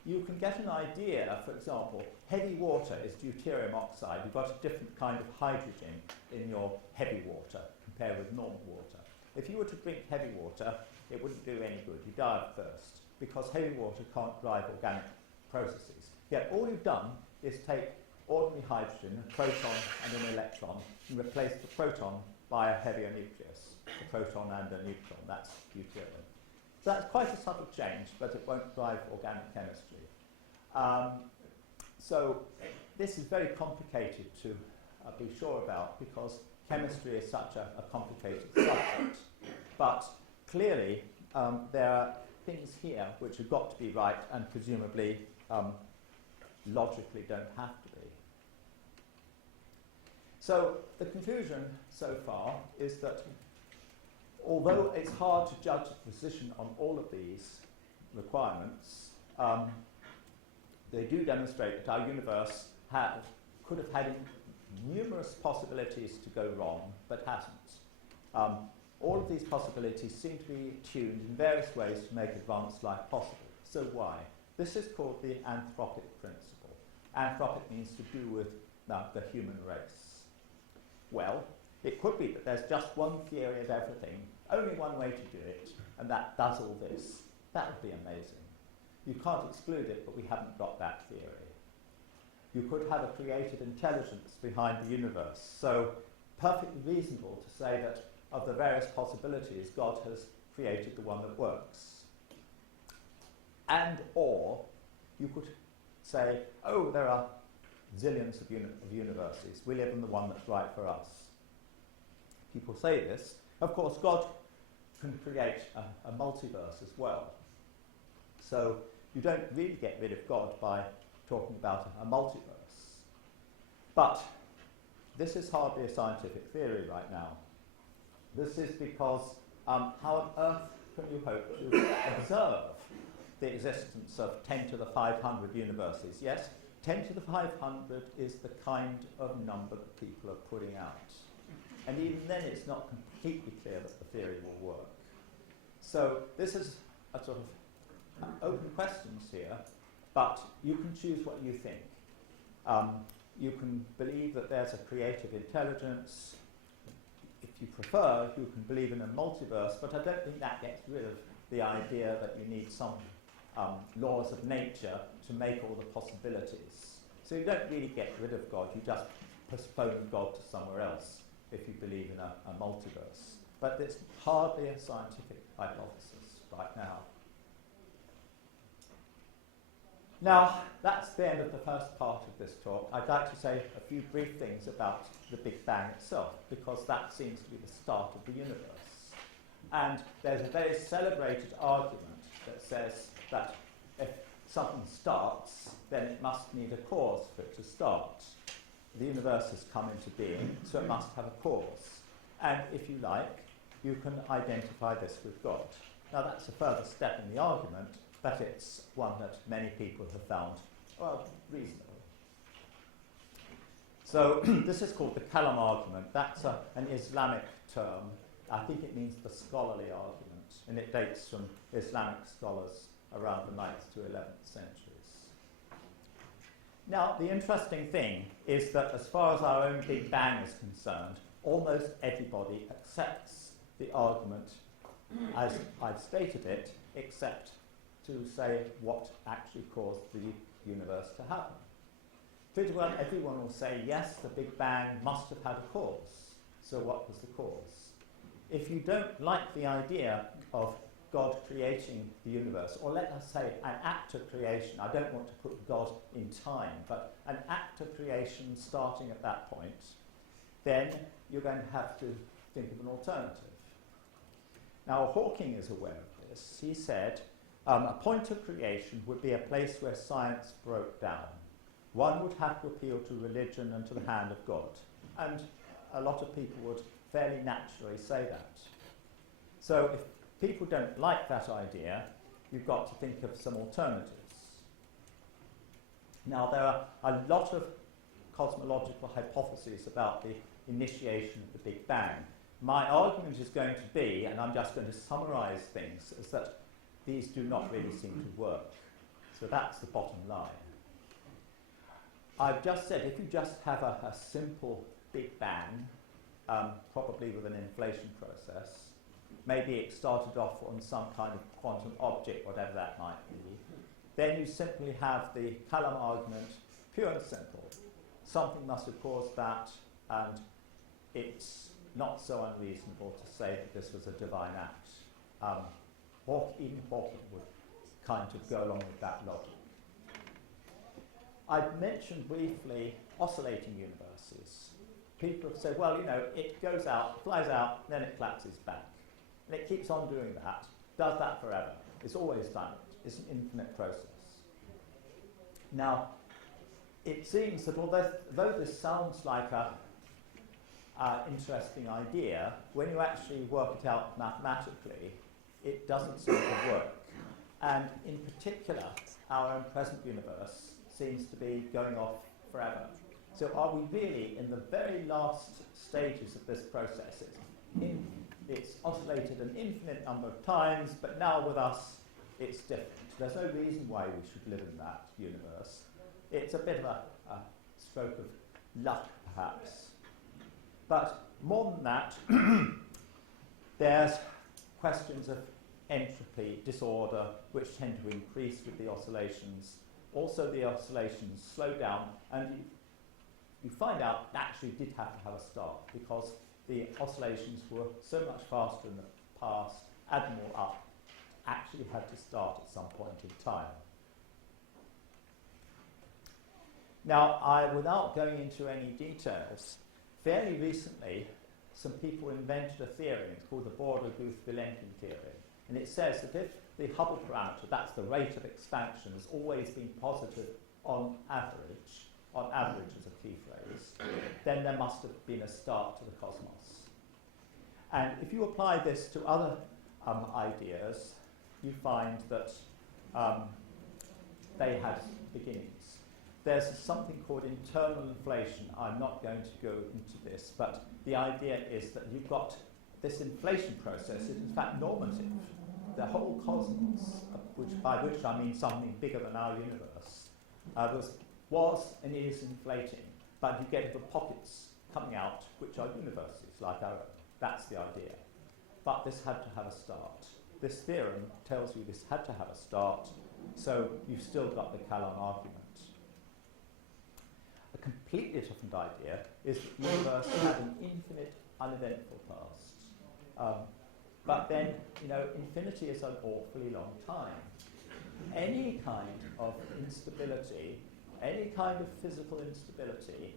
You can get an idea, for example, heavy water is deuterium oxide. You've got a different kind of hydrogen in your heavy water compared with normal water. If you were to drink heavy water, it wouldn't do any good. You die of thirst because heavy water can't drive organic processes. Yet all you've done is take ordinary hydrogen, a proton and an electron, and replace the proton by a heavier nucleus, a proton and a neutron. That's deuterium. So that's quite a subtle change, but it won't drive organic chemistry. So this is very complicated to be sure about because chemistry is such a complicated subject. But clearly there are things here which have got to be right and presumably logically don't have to be. So the conclusion so far is that although it's hard to judge the position on all of these requirements, they do demonstrate that our universe could have had numerous possibilities to go wrong, but hasn't. All of these possibilities seem to be tuned in various ways to make advanced life possible. So why? This is called the anthropic principle. Anthropic means to do with the human race. Well, it could be that there's just one theory of everything, only one way to do it, and that does all this. That would be amazing. You can't exclude it, but we haven't got that theory. You could have a creative intelligence behind the universe. So perfectly reasonable to say that of the various possibilities, God has created the one that works. And or you could say, oh, there are zillions of universes. We live in the one that's right for us. People say this. Of course, God can create a multiverse as well. So you don't really get rid of God by talking about a multiverse. But this is hardly a scientific theory right now. This is because how on earth can you hope to observe the existence of 10 to the 500 universes? Yes, 10 to the 500 is the kind of number that people are putting out. And even then it's not completely clear that the theory will work. So this is a sort of open questions here, but you can choose what you think. You can believe that there's a creative intelligence. If you prefer, you can believe in a multiverse, but I don't think that gets rid of the idea that you need some laws of nature to make all the possibilities. So you don't really get rid of God, you just postpone God to somewhere else if you believe in a multiverse. But it's hardly a scientific hypothesis right now. Now, that's the end of the first part of this talk. I'd like to say a few brief things about the Big Bang itself, because that seems to be the start of the universe. And there's a very celebrated argument that says that if something starts, then it must need a cause for it to start. The universe has come into being, so it must have a cause. And if you like, you can identify this with God. Now, that's a further step in the argument, but it's one that many people have found, well, reasonable. So this is called the Kalam argument. That's an Islamic term. I think it means the scholarly argument, and it dates from Islamic scholars around the 9th to 11th centuries. Now, the interesting thing is that as far as our own Big Bang is concerned, almost everybody accepts the argument as I've stated it, except to say what actually caused the universe to happen. Pretty well everyone will say, yes, the Big Bang must have had a cause. So what was the cause? If you don't like the idea of God creating the universe, or let us say an act of creation, I don't want to put God in time, but an act of creation starting at that point, then you're going to have to think of an alternative. Now, Hawking is aware of this. He said, a point of creation would be a place where science broke down. One would have to appeal to religion and to the hand of God. And a lot of people would fairly naturally say that. So if people don't like that idea, you've got to think of some alternatives. Now, there are a lot of cosmological hypotheses about the initiation of the Big Bang. My argument is going to be, and I'm just going to summarize things, is that these do not really seem to work. So that's the bottom line. I've just said if you just have a simple Big Bang, probably with an inflation process, maybe it started off on some kind of quantum object, whatever that might be, then you simply have the Kalam argument, pure and simple. Something must have caused that, and it's not so unreasonable to say that this was a divine act. Even Hawking would kind of go along with that logic. I've mentioned briefly oscillating universes. People have said, well, you know, it goes out, flies out, then it collapses back. And it keeps on doing that, does that forever. It's always done it. It's an infinite process. Now, it seems that although this sounds like an interesting idea, when you actually work it out mathematically, it doesn't seem to work. And in particular, our own present universe seems to be going off forever. So are we really in the very last stages of this process? It's oscillated an infinite number of times, but now with us, it's different. There's no reason why we should live in that universe. It's a bit of a stroke of luck, perhaps. But more than that, there's questions of entropy, disorder, which tend to increase with the oscillations. Also, the oscillations slow down, and you find out it actually did have to have a start, because the oscillations were so much faster in the past, add more up, actually had to start at some point in time. Now, without going into any details, fairly recently, some people invented a theory. It's called the Border-Guth-Vilenkin theory. And it says that if the Hubble parameter, that's the rate of expansion, has always been positive on average is a key phrase, then there must have been a start to the cosmos. And if you apply this to other ideas, you find that they had beginnings. There's something called internal inflation. I'm not going to go into this, but the idea is that you've got this inflation process is in fact normative. The whole cosmos, by which I mean something bigger than our universe, was and is inflating, but you get little pockets coming out which are universes like our own. That's the idea. But this had to have a start. This theorem tells you this had to have a start, so you've still got the Kalam argument. A completely different idea is that the universe had an infinite, uneventful past. But then, you know, infinity is an awfully long time. Any kind of instability, any kind of physical instability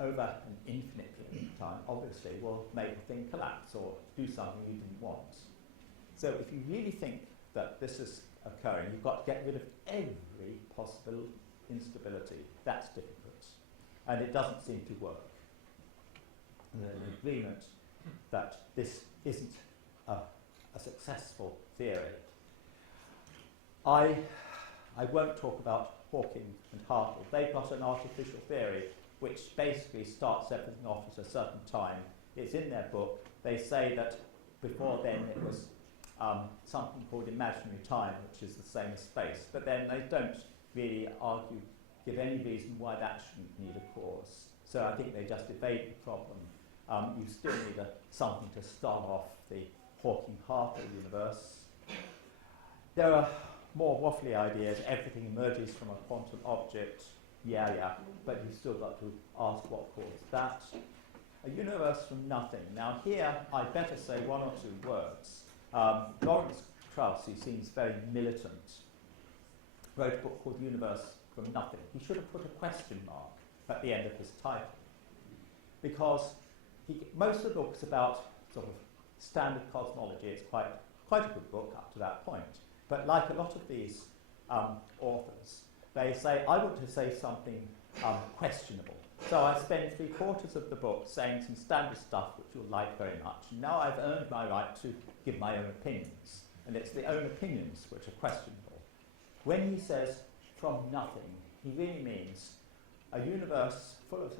over an infinite period of time, obviously, will make a thing collapse or do something you didn't want. So if you really think that this is occurring, you've got to get rid of every possible instability. That's difficult. And it doesn't seem to work. There's an agreement that this isn't a successful theory. I won't talk about Hawking and Hartle. They've got an artificial theory which basically starts everything off at a certain time. It's in their book. They say that before then it was something called imaginary time, which is the same as space. But then they don't really give any reason why that shouldn't need a cause. So I think they just evade the problem. You still need something to start off the Hawking-Hartle universe. There are more waffly ideas. Everything emerges from a quantum object. Yeah, but you've still got to ask what caused that. A universe from nothing. Now here, I'd better say one or two words. Lawrence Krauss, who seems very militant, wrote a book called Universe from Nothing. He should have put a question mark at the end of his title. because most of the book is about sort of standard cosmology. It's quite a good book up to that point. But like a lot of these authors, they say, I want to say something questionable. So I spend 3/4 of the book saying some standard stuff which you'll like very much. And now I've earned my right to give my own opinions. And it's the own opinions which are questionable. When he says from nothing, he really means a universe full of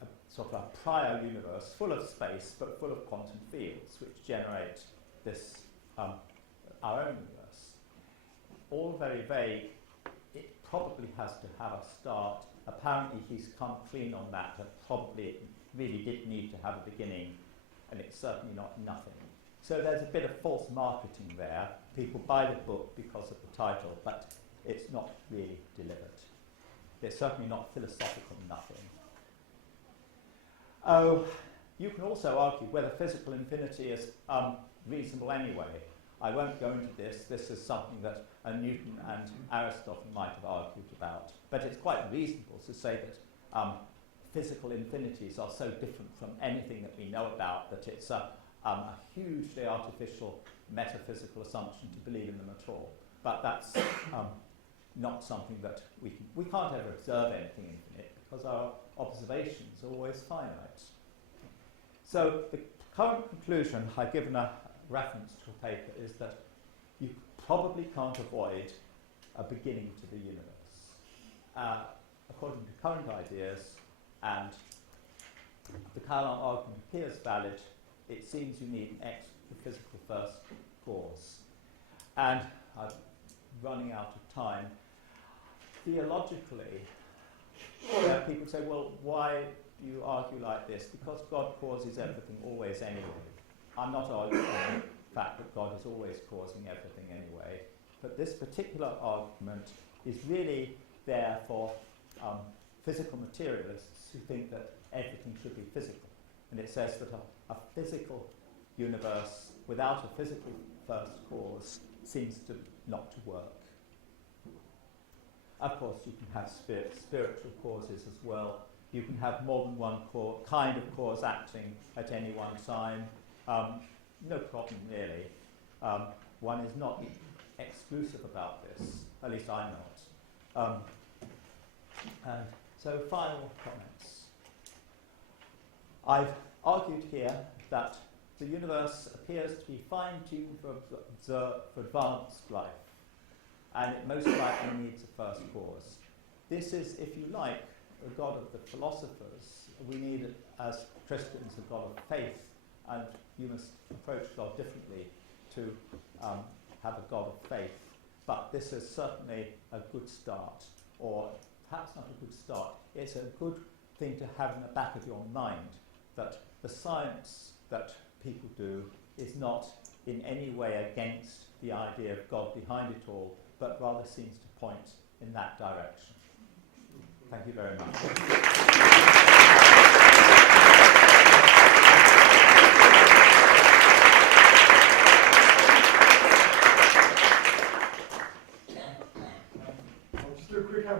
a sort of a prior universe full of space but full of quantum fields which generate this our own universe. All very vague. It probably has to have a start. Apparently he's come clean on that, and probably it really did need to have a beginning, and it's certainly not nothing. So there's a bit of false marketing there. People buy the book because of the title, but it's not really delivered. It's certainly not philosophical nothing. Oh, you can also argue whether physical infinity is reasonable anyway. I won't go into this. This is something that Newton and Aristotle might have argued about. But it's quite reasonable to say that physical infinities are so different from anything that we know about that it's a hugely artificial metaphysical assumption to believe in them at all. But that's not something that we can't ever observe anything infinite because our observations are always finite. So the current conclusion, I've given a reference to a paper, is that you probably can't avoid a beginning to the universe. According to current ideas, and the Carnot argument appears valid, it seems you need an extra-physical first cause. And I'm running out of time. Theologically, people say, well, why do you argue like this? Because God causes everything always anyway. I'm not arguing the fact that God is always causing everything anyway, but this particular argument is really there for physical materialists who think that everything should be physical. And it says that a physical universe without a physical first cause seems to not to work. Of course, you can have spiritual causes as well. You can have more than one kind of cause acting at any one time. No problem, really. One is not exclusive about this, at least I'm not. And so, final comments. I've argued here that the universe appears to be fine-tuned for advanced life, and it most likely needs a first cause. This is, if you like, the God of the philosophers. We need, as Christians, a God of faith, and you must approach God differently to have a God of faith. But this is certainly a good start, or perhaps not a good start. It's a good thing to have in the back of your mind, that the science that people do is not in any way against the idea of God behind it all, but rather seems to point in that direction. Thank you very much.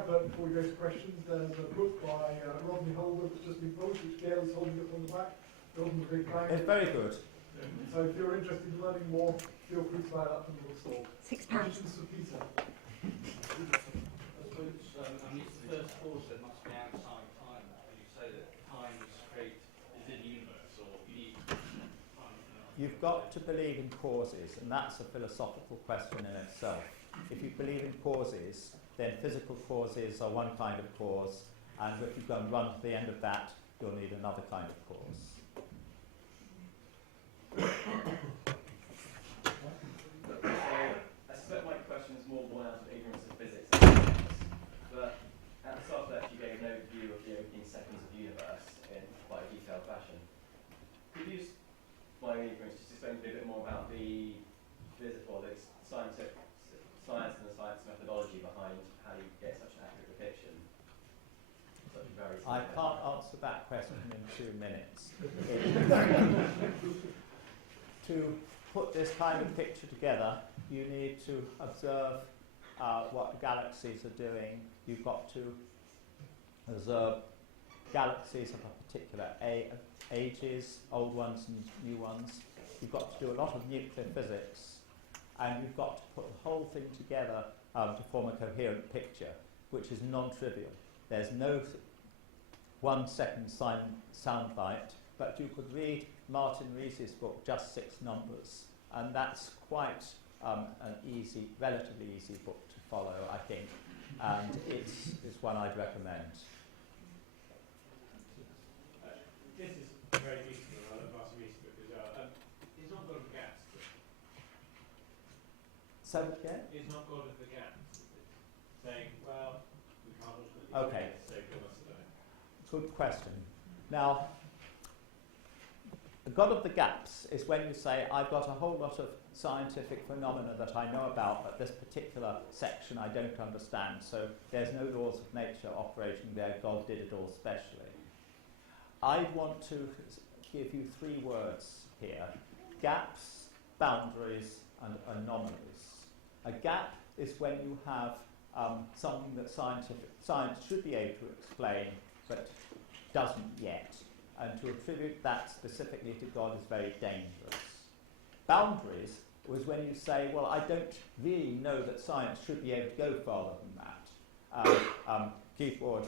Before we go to questions, there's a book by Rodney Holder that's just been published, which Gail is holding up on the back. Rodney's a big fan. It's very good. So if you're interested in learning more, feel free to buy that from the stall. £6. Questions for Peter? I suppose, it's the first cause that must be outside time. When you say that time is in the universe, or you need time. You've got to believe in causes, and that's a philosophical question in itself. If you believe in causes, then physical causes are one kind of cause, and if you go and run to the end of that, you'll need another kind of cause. I suspect my question is more born out of ignorance of physics, but at the start of that you gave an overview of the opening seconds of the universe in quite a detailed fashion. Could you, my ignorance, just explain to me a bit more about the physical, the science and the science methodology behind how you get such an accurate depiction? I can't answer that question in 2 minutes. To put this kind of picture together, you need to observe what the galaxies are doing. You've got to observe galaxies of a particular ages, old ones and new ones. You've got to do a lot of nuclear physics, and you've got to put the whole thing together to form a coherent picture, which is non-trivial. There's no 1 second soundbite, but you could read Martin Rees's book, Just 6 Numbers, and that's quite an easy, relatively easy book to follow, I think, and it's one I'd recommend. This is very useful. I love Martin Rees' book as well. It's not God of the Gaps. So again? It's not God of the Gaps. Saying, well, we can't ultimately Okay. so give us the Good question. Now, the God of the gaps is when you say, I've got a whole lot of scientific phenomena that I know about, but this particular section I don't understand, so there's no laws of nature operating there, God did it all specially. I'd want to give you 3 words here: gaps, boundaries, and anomalies. A gap is when you have something that science should be able to explain, but doesn't yet. And to attribute that specifically to God is very dangerous. Boundaries was when you say, well, I don't really know that science should be able to go farther than that. Keith Ward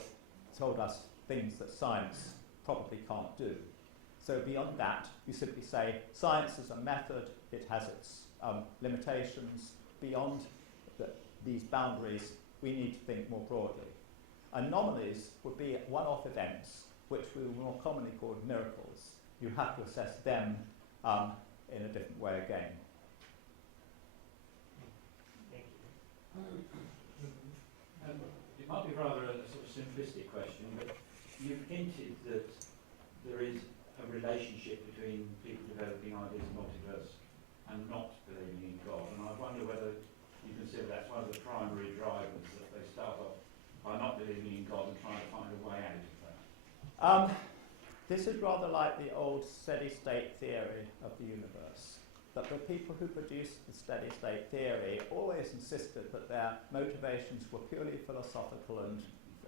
told us things that science probably can't do. So beyond that, you simply say, science is a method, it has its limitations. Beyond these boundaries, we need to think more broadly. Anomalies would be one-off events, which we will more commonly call miracles. You have to assess them in a different way again. Thank you. It might be rather a sort of simplistic question, but you've hinted that there is a relationship between people developing ideas of multiverse and not believing in God, and I wonder whether you consider that's one of the primary drivers, that they start off by not believing in God and trying to find a way out of that. This is rather like the old steady-state theory of the universe. But the people who produced the steady-state theory always insisted that their motivations were purely philosophical and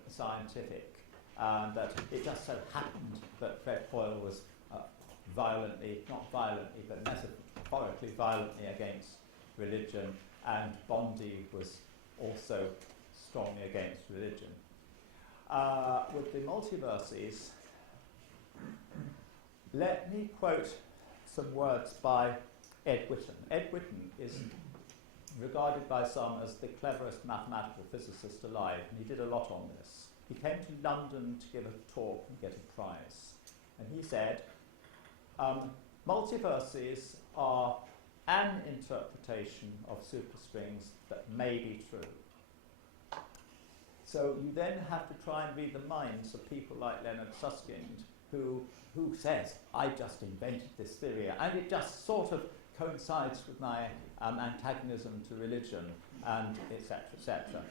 scientific, and that it just so happened that Fred Hoyle was violently, not violently, but metaphorically violently against religion, and Bondi was also strongly against religion. With the multiverses, let me quote some words by Ed Witten. Ed Witten is regarded by some as the cleverest mathematical physicist alive, and he did a lot on this. He came to London to give a talk and get a prize. And he said, multiverses are an interpretation of superstrings that may be true. So you then have to try and read the minds of people like Leonard Susskind, who says, I just invented this theory, and it just sort of coincides with my antagonism to religion, and etc., etc.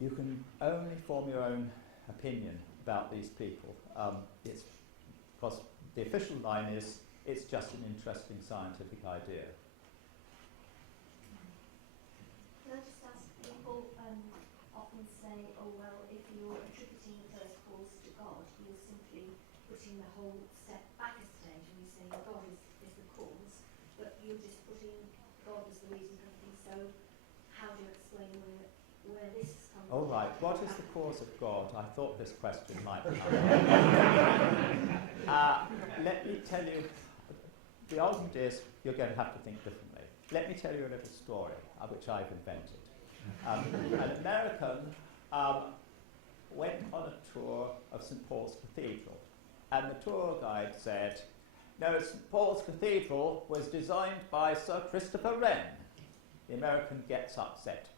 You can only form your own opinion about these people. It's because the official line is, it's just an interesting scientific idea. Can I just ask, people often say, oh well, if you're attributing the first cause to God, you're simply putting the whole step back a stage, and you're saying God is the cause, but you're just putting God as the reason for everything. So how do you explain where this has come from? All right, what is the cause of God? I thought this question might come. Let me tell you, the argument is you're going to have to think differently. Let me tell you a little story, which I've invented. An American went on a tour of St. Paul's Cathedral, and the tour guide said, no, St. Paul's Cathedral was designed by Sir Christopher Wren. The American gets upset.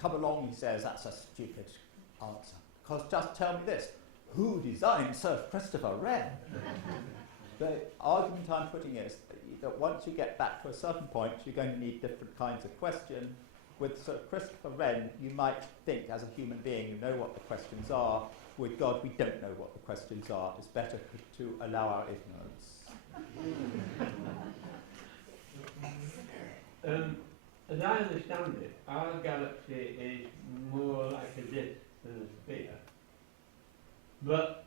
Come along, he says, that's a stupid answer. Because just tell me this, who designed Sir Christopher Wren? The argument I'm putting is that once you get back to a certain point, you're going to need different kinds of question. With Sir Christopher Wren, you might think as a human being you know what the questions are. With God, we don't know what the questions are. It's better to allow our ignorance. As I understand it, our galaxy is more like a disk than a sphere. But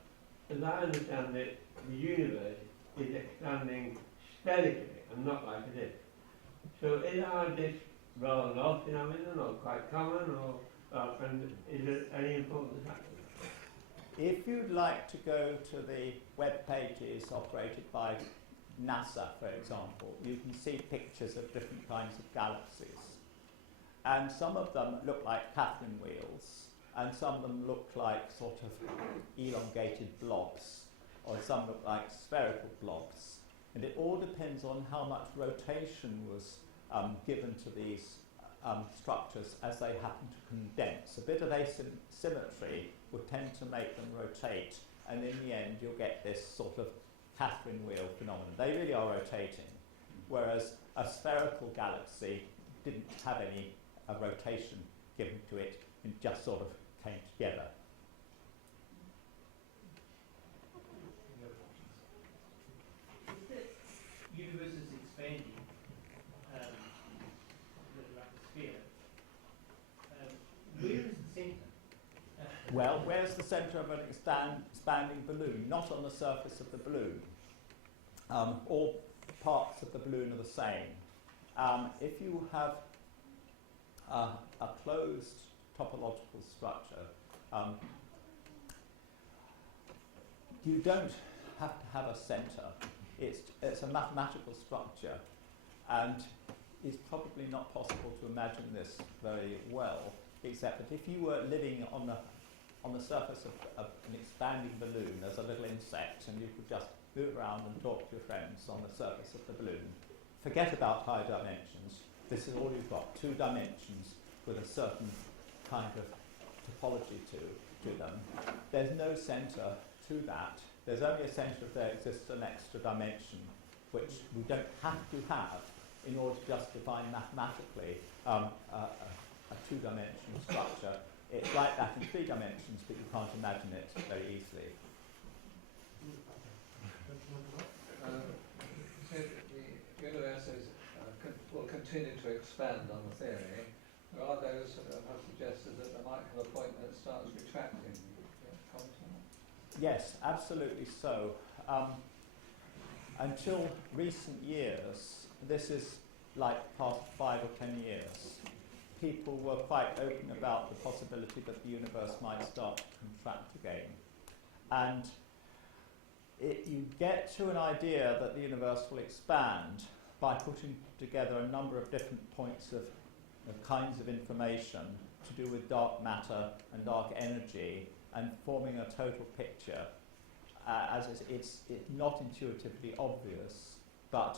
I understand it, the universe is expanding spherically and not like it is. So is our disk rather an odd phenomenon or quite common, or and is there any importance factor? If you'd like to go to the web pages operated by NASA, for example, you can see pictures of different kinds of galaxies. And some of them look like Catherine wheels, and some of them look like sort of elongated blobs, or some look like spherical blobs. And it all depends on how much rotation was given to these structures as they happen to condense. A bit of asymmetry would tend to make them rotate, and in the end you'll get this sort of Catherine wheel phenomenon. They really are rotating, whereas a spherical galaxy didn't have any rotation given to it, and just sort of came together. If the universe is expanding, like a sphere, where is the centre? Well, where's the centre of an expanding balloon? Not on the surface of the balloon. All parts of the balloon are the same. If you have a closed topological structure, you don't have to have a centre. It's a mathematical structure, and it's probably not possible to imagine this very well, except that if you were living on the surface of an expanding balloon as a little insect, and you could just move around and talk to your friends on the surface of the balloon, forget about high dimensions. This is all you've got, 2 dimensions with a certain kind of topology to them. There's no centre to that. There's only a centre if there exists an extra dimension, which we don't have to have in order to just define mathematically a 2-dimensional structure. It's like that in 3 dimensions, but you can't imagine it very easily. The universe will continue to expand on the theory. There are those that have suggested that there might come a point that it starts retracting. Comment on that? Yes, absolutely so. Until recent years, this is like past 5 or 10 years, people were quite open about the possibility that the universe might start to contract again. And you get to an idea that the universe will expand by putting together a number of different points of kinds of information to do with dark matter and dark energy, and forming a total picture. It's not intuitively obvious, but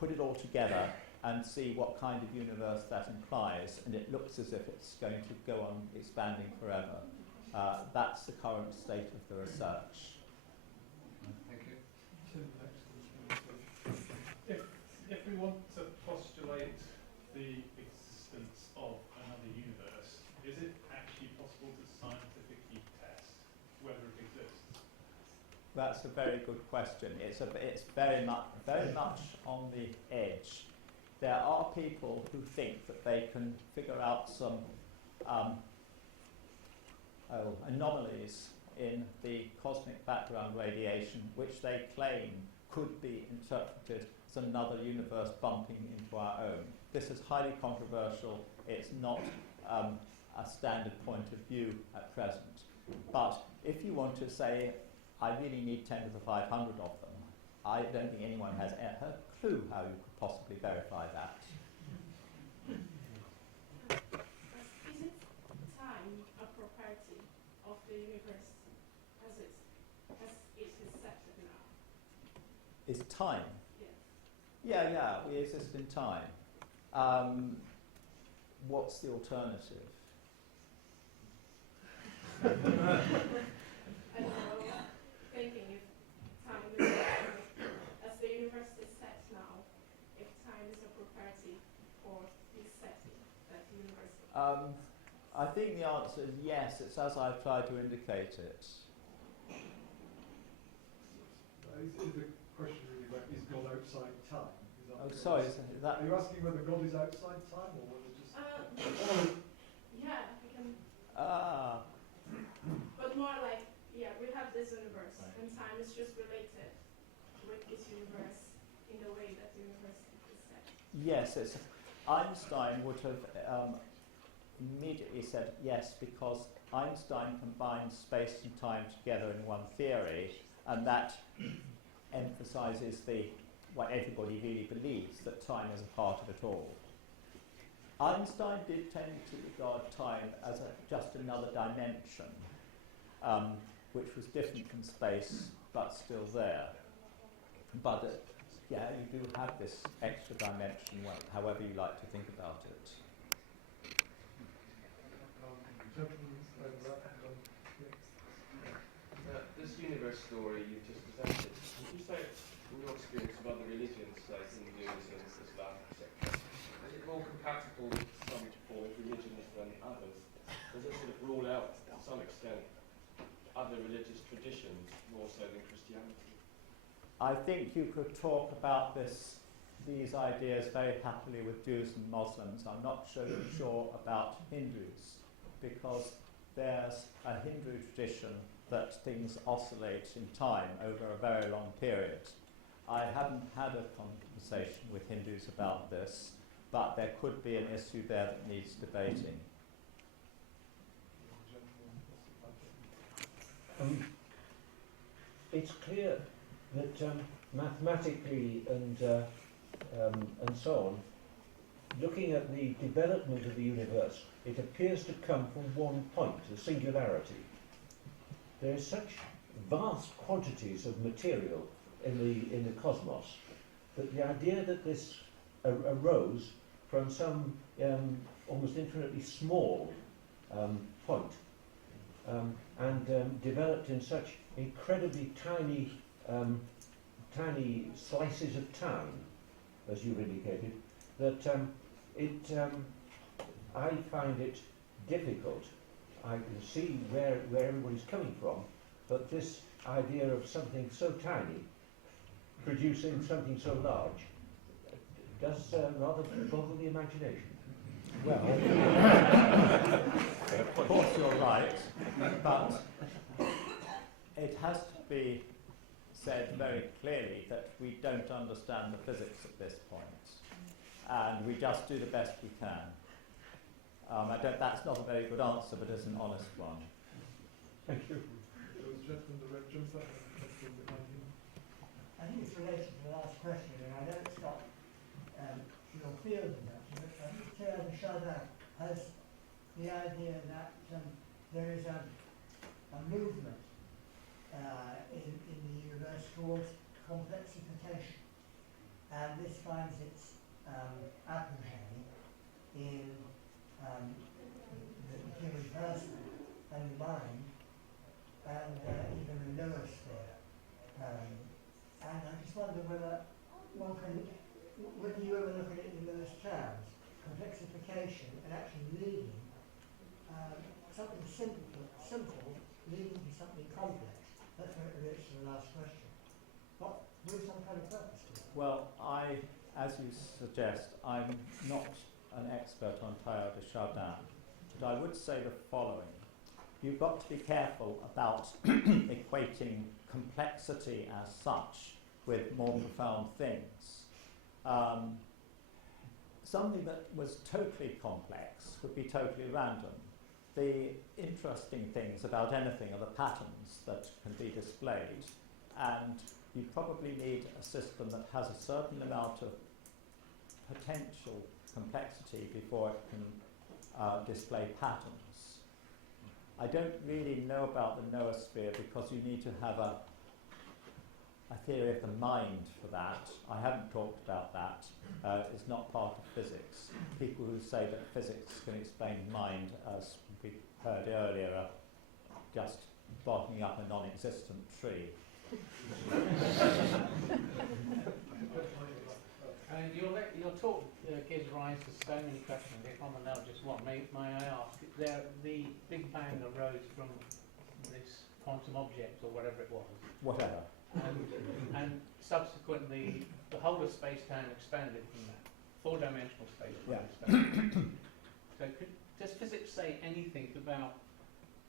put it all together and see what kind of universe that implies, and it looks as if it's going to go on expanding forever. That's the current state of the research. Thank you. If we want to postulate the existence of another universe, is it actually possible to scientifically test whether it exists? That's a very good question. It's very much on the edge. There are people who think that they can figure out some anomalies in the cosmic background radiation, which they claim could be interpreted as another universe bumping into our own. This is highly controversial. It's not a standard point of view at present. But if you want to say, I really need 10 to the 500 of them, I don't think anyone has a clue how you could possibly verify that. Isn't time a property of the universe as it is set now? Is time? Yes. Yeah, we exist in time. What's the alternative? I don't know, thinking if time is as the universe is set now, if time is a property for this setting, that universe. I think the answer is yes. It's as I've tried to indicate it. Is the question really about, is God outside time? Is that Oh, what sorry. you're Is that? Are you asking whether God is outside time, or whether just... Yeah, we can, Ah. but more like, yeah, we have this universe, and universe in the way that the universe is set? Yes, Einstein would have immediately said yes, because Einstein combines space and time together in one theory, and that emphasizes what everybody really believes, that time is a part of it all. Einstein did tend to regard time as just another dimension, which was different from space, but still there. But yeah, you do have this extra dimension, however you like to think about it. This universe story you've just presented, would you say, from your experience of other religions, like Hinduism, Islam, etc., is it more compatible with some form of religions than others? Does it sort of rule out, to some extent, other religious traditions more so than Christianity? I think you could talk about these ideas very happily with Jews and Muslims. I'm not so sure about Hindus, because there's a Hindu tradition that things oscillate in time over a very long period. I haven't had a conversation with Hindus about this, but there could be an issue there that needs debating. It's clear that mathematically and so on, looking at the development of the universe, it appears to come from one point, a singularity. There are such vast quantities of material in the cosmos that the idea that this arose from some almost infinitely small point and developed in such incredibly tiny slices of time, as you've indicated, that I find it difficult. I can see where everybody's coming from, but this idea of something so tiny producing something so large does rather boggle the imagination. Well, of course you're right, but it has to be said very clearly that we don't understand the physics at this point, and we just do the best we can. That's not a very good answer, but it's an honest one. Thank you. I think it's related to the last question, and I know it's not your field much, but I think Peter Bussey has the idea that there is a movement in the universe towards complexification, and this finds its apogee in the human person and the mind, and even the lower sphere. And I just wonder whether you ever look at it in those terms, complexification and actually leading something simple leading to something complex. That's where it relates to the last question. But with some kind of purpose to it. Well, as you suggest, I'm not an expert on Teilhard de Chardin, but I would say the following. You've got to be careful about equating complexity as such with more profound things. Something that was totally complex would be totally random. The interesting things about anything are the patterns that can be displayed, and you probably need a system that has a certain amount of potential complexity before it can display patterns. I don't really know about the noosphere because you need to have a theory of the mind for that. I haven't talked about that. It's not part of physics. People who say that physics can explain mind, as we heard earlier, are just barking up a non-existent tree. Your talk gives rise to so many questions. If I'm allowed just one, may I ask? The Big Bang arose from this quantum object or whatever it was. Whatever. And subsequently, the whole of space-time expanded from that. Four-dimensional space-time expanded. So does physics say anything about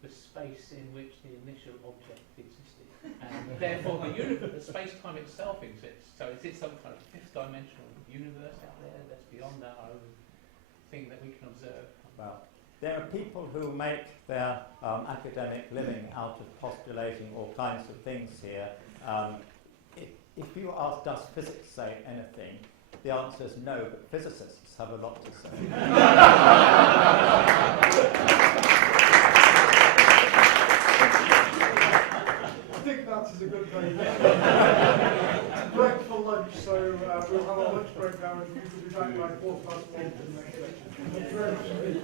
the space in which the initial object existed. And therefore the space-time itself exists. So is it some kind of fifth-dimensional universe out there that's beyond our own thing that we can observe? Well, there are people who make their academic living out of postulating all kinds of things here. If you ask, does physics say anything, the answer is no, but physicists have a lot to say. I think that is a good thing. Break for lunch, so we'll have a lunch break now and we will be back by 1:15 for the next lecture. Thank you very much indeed.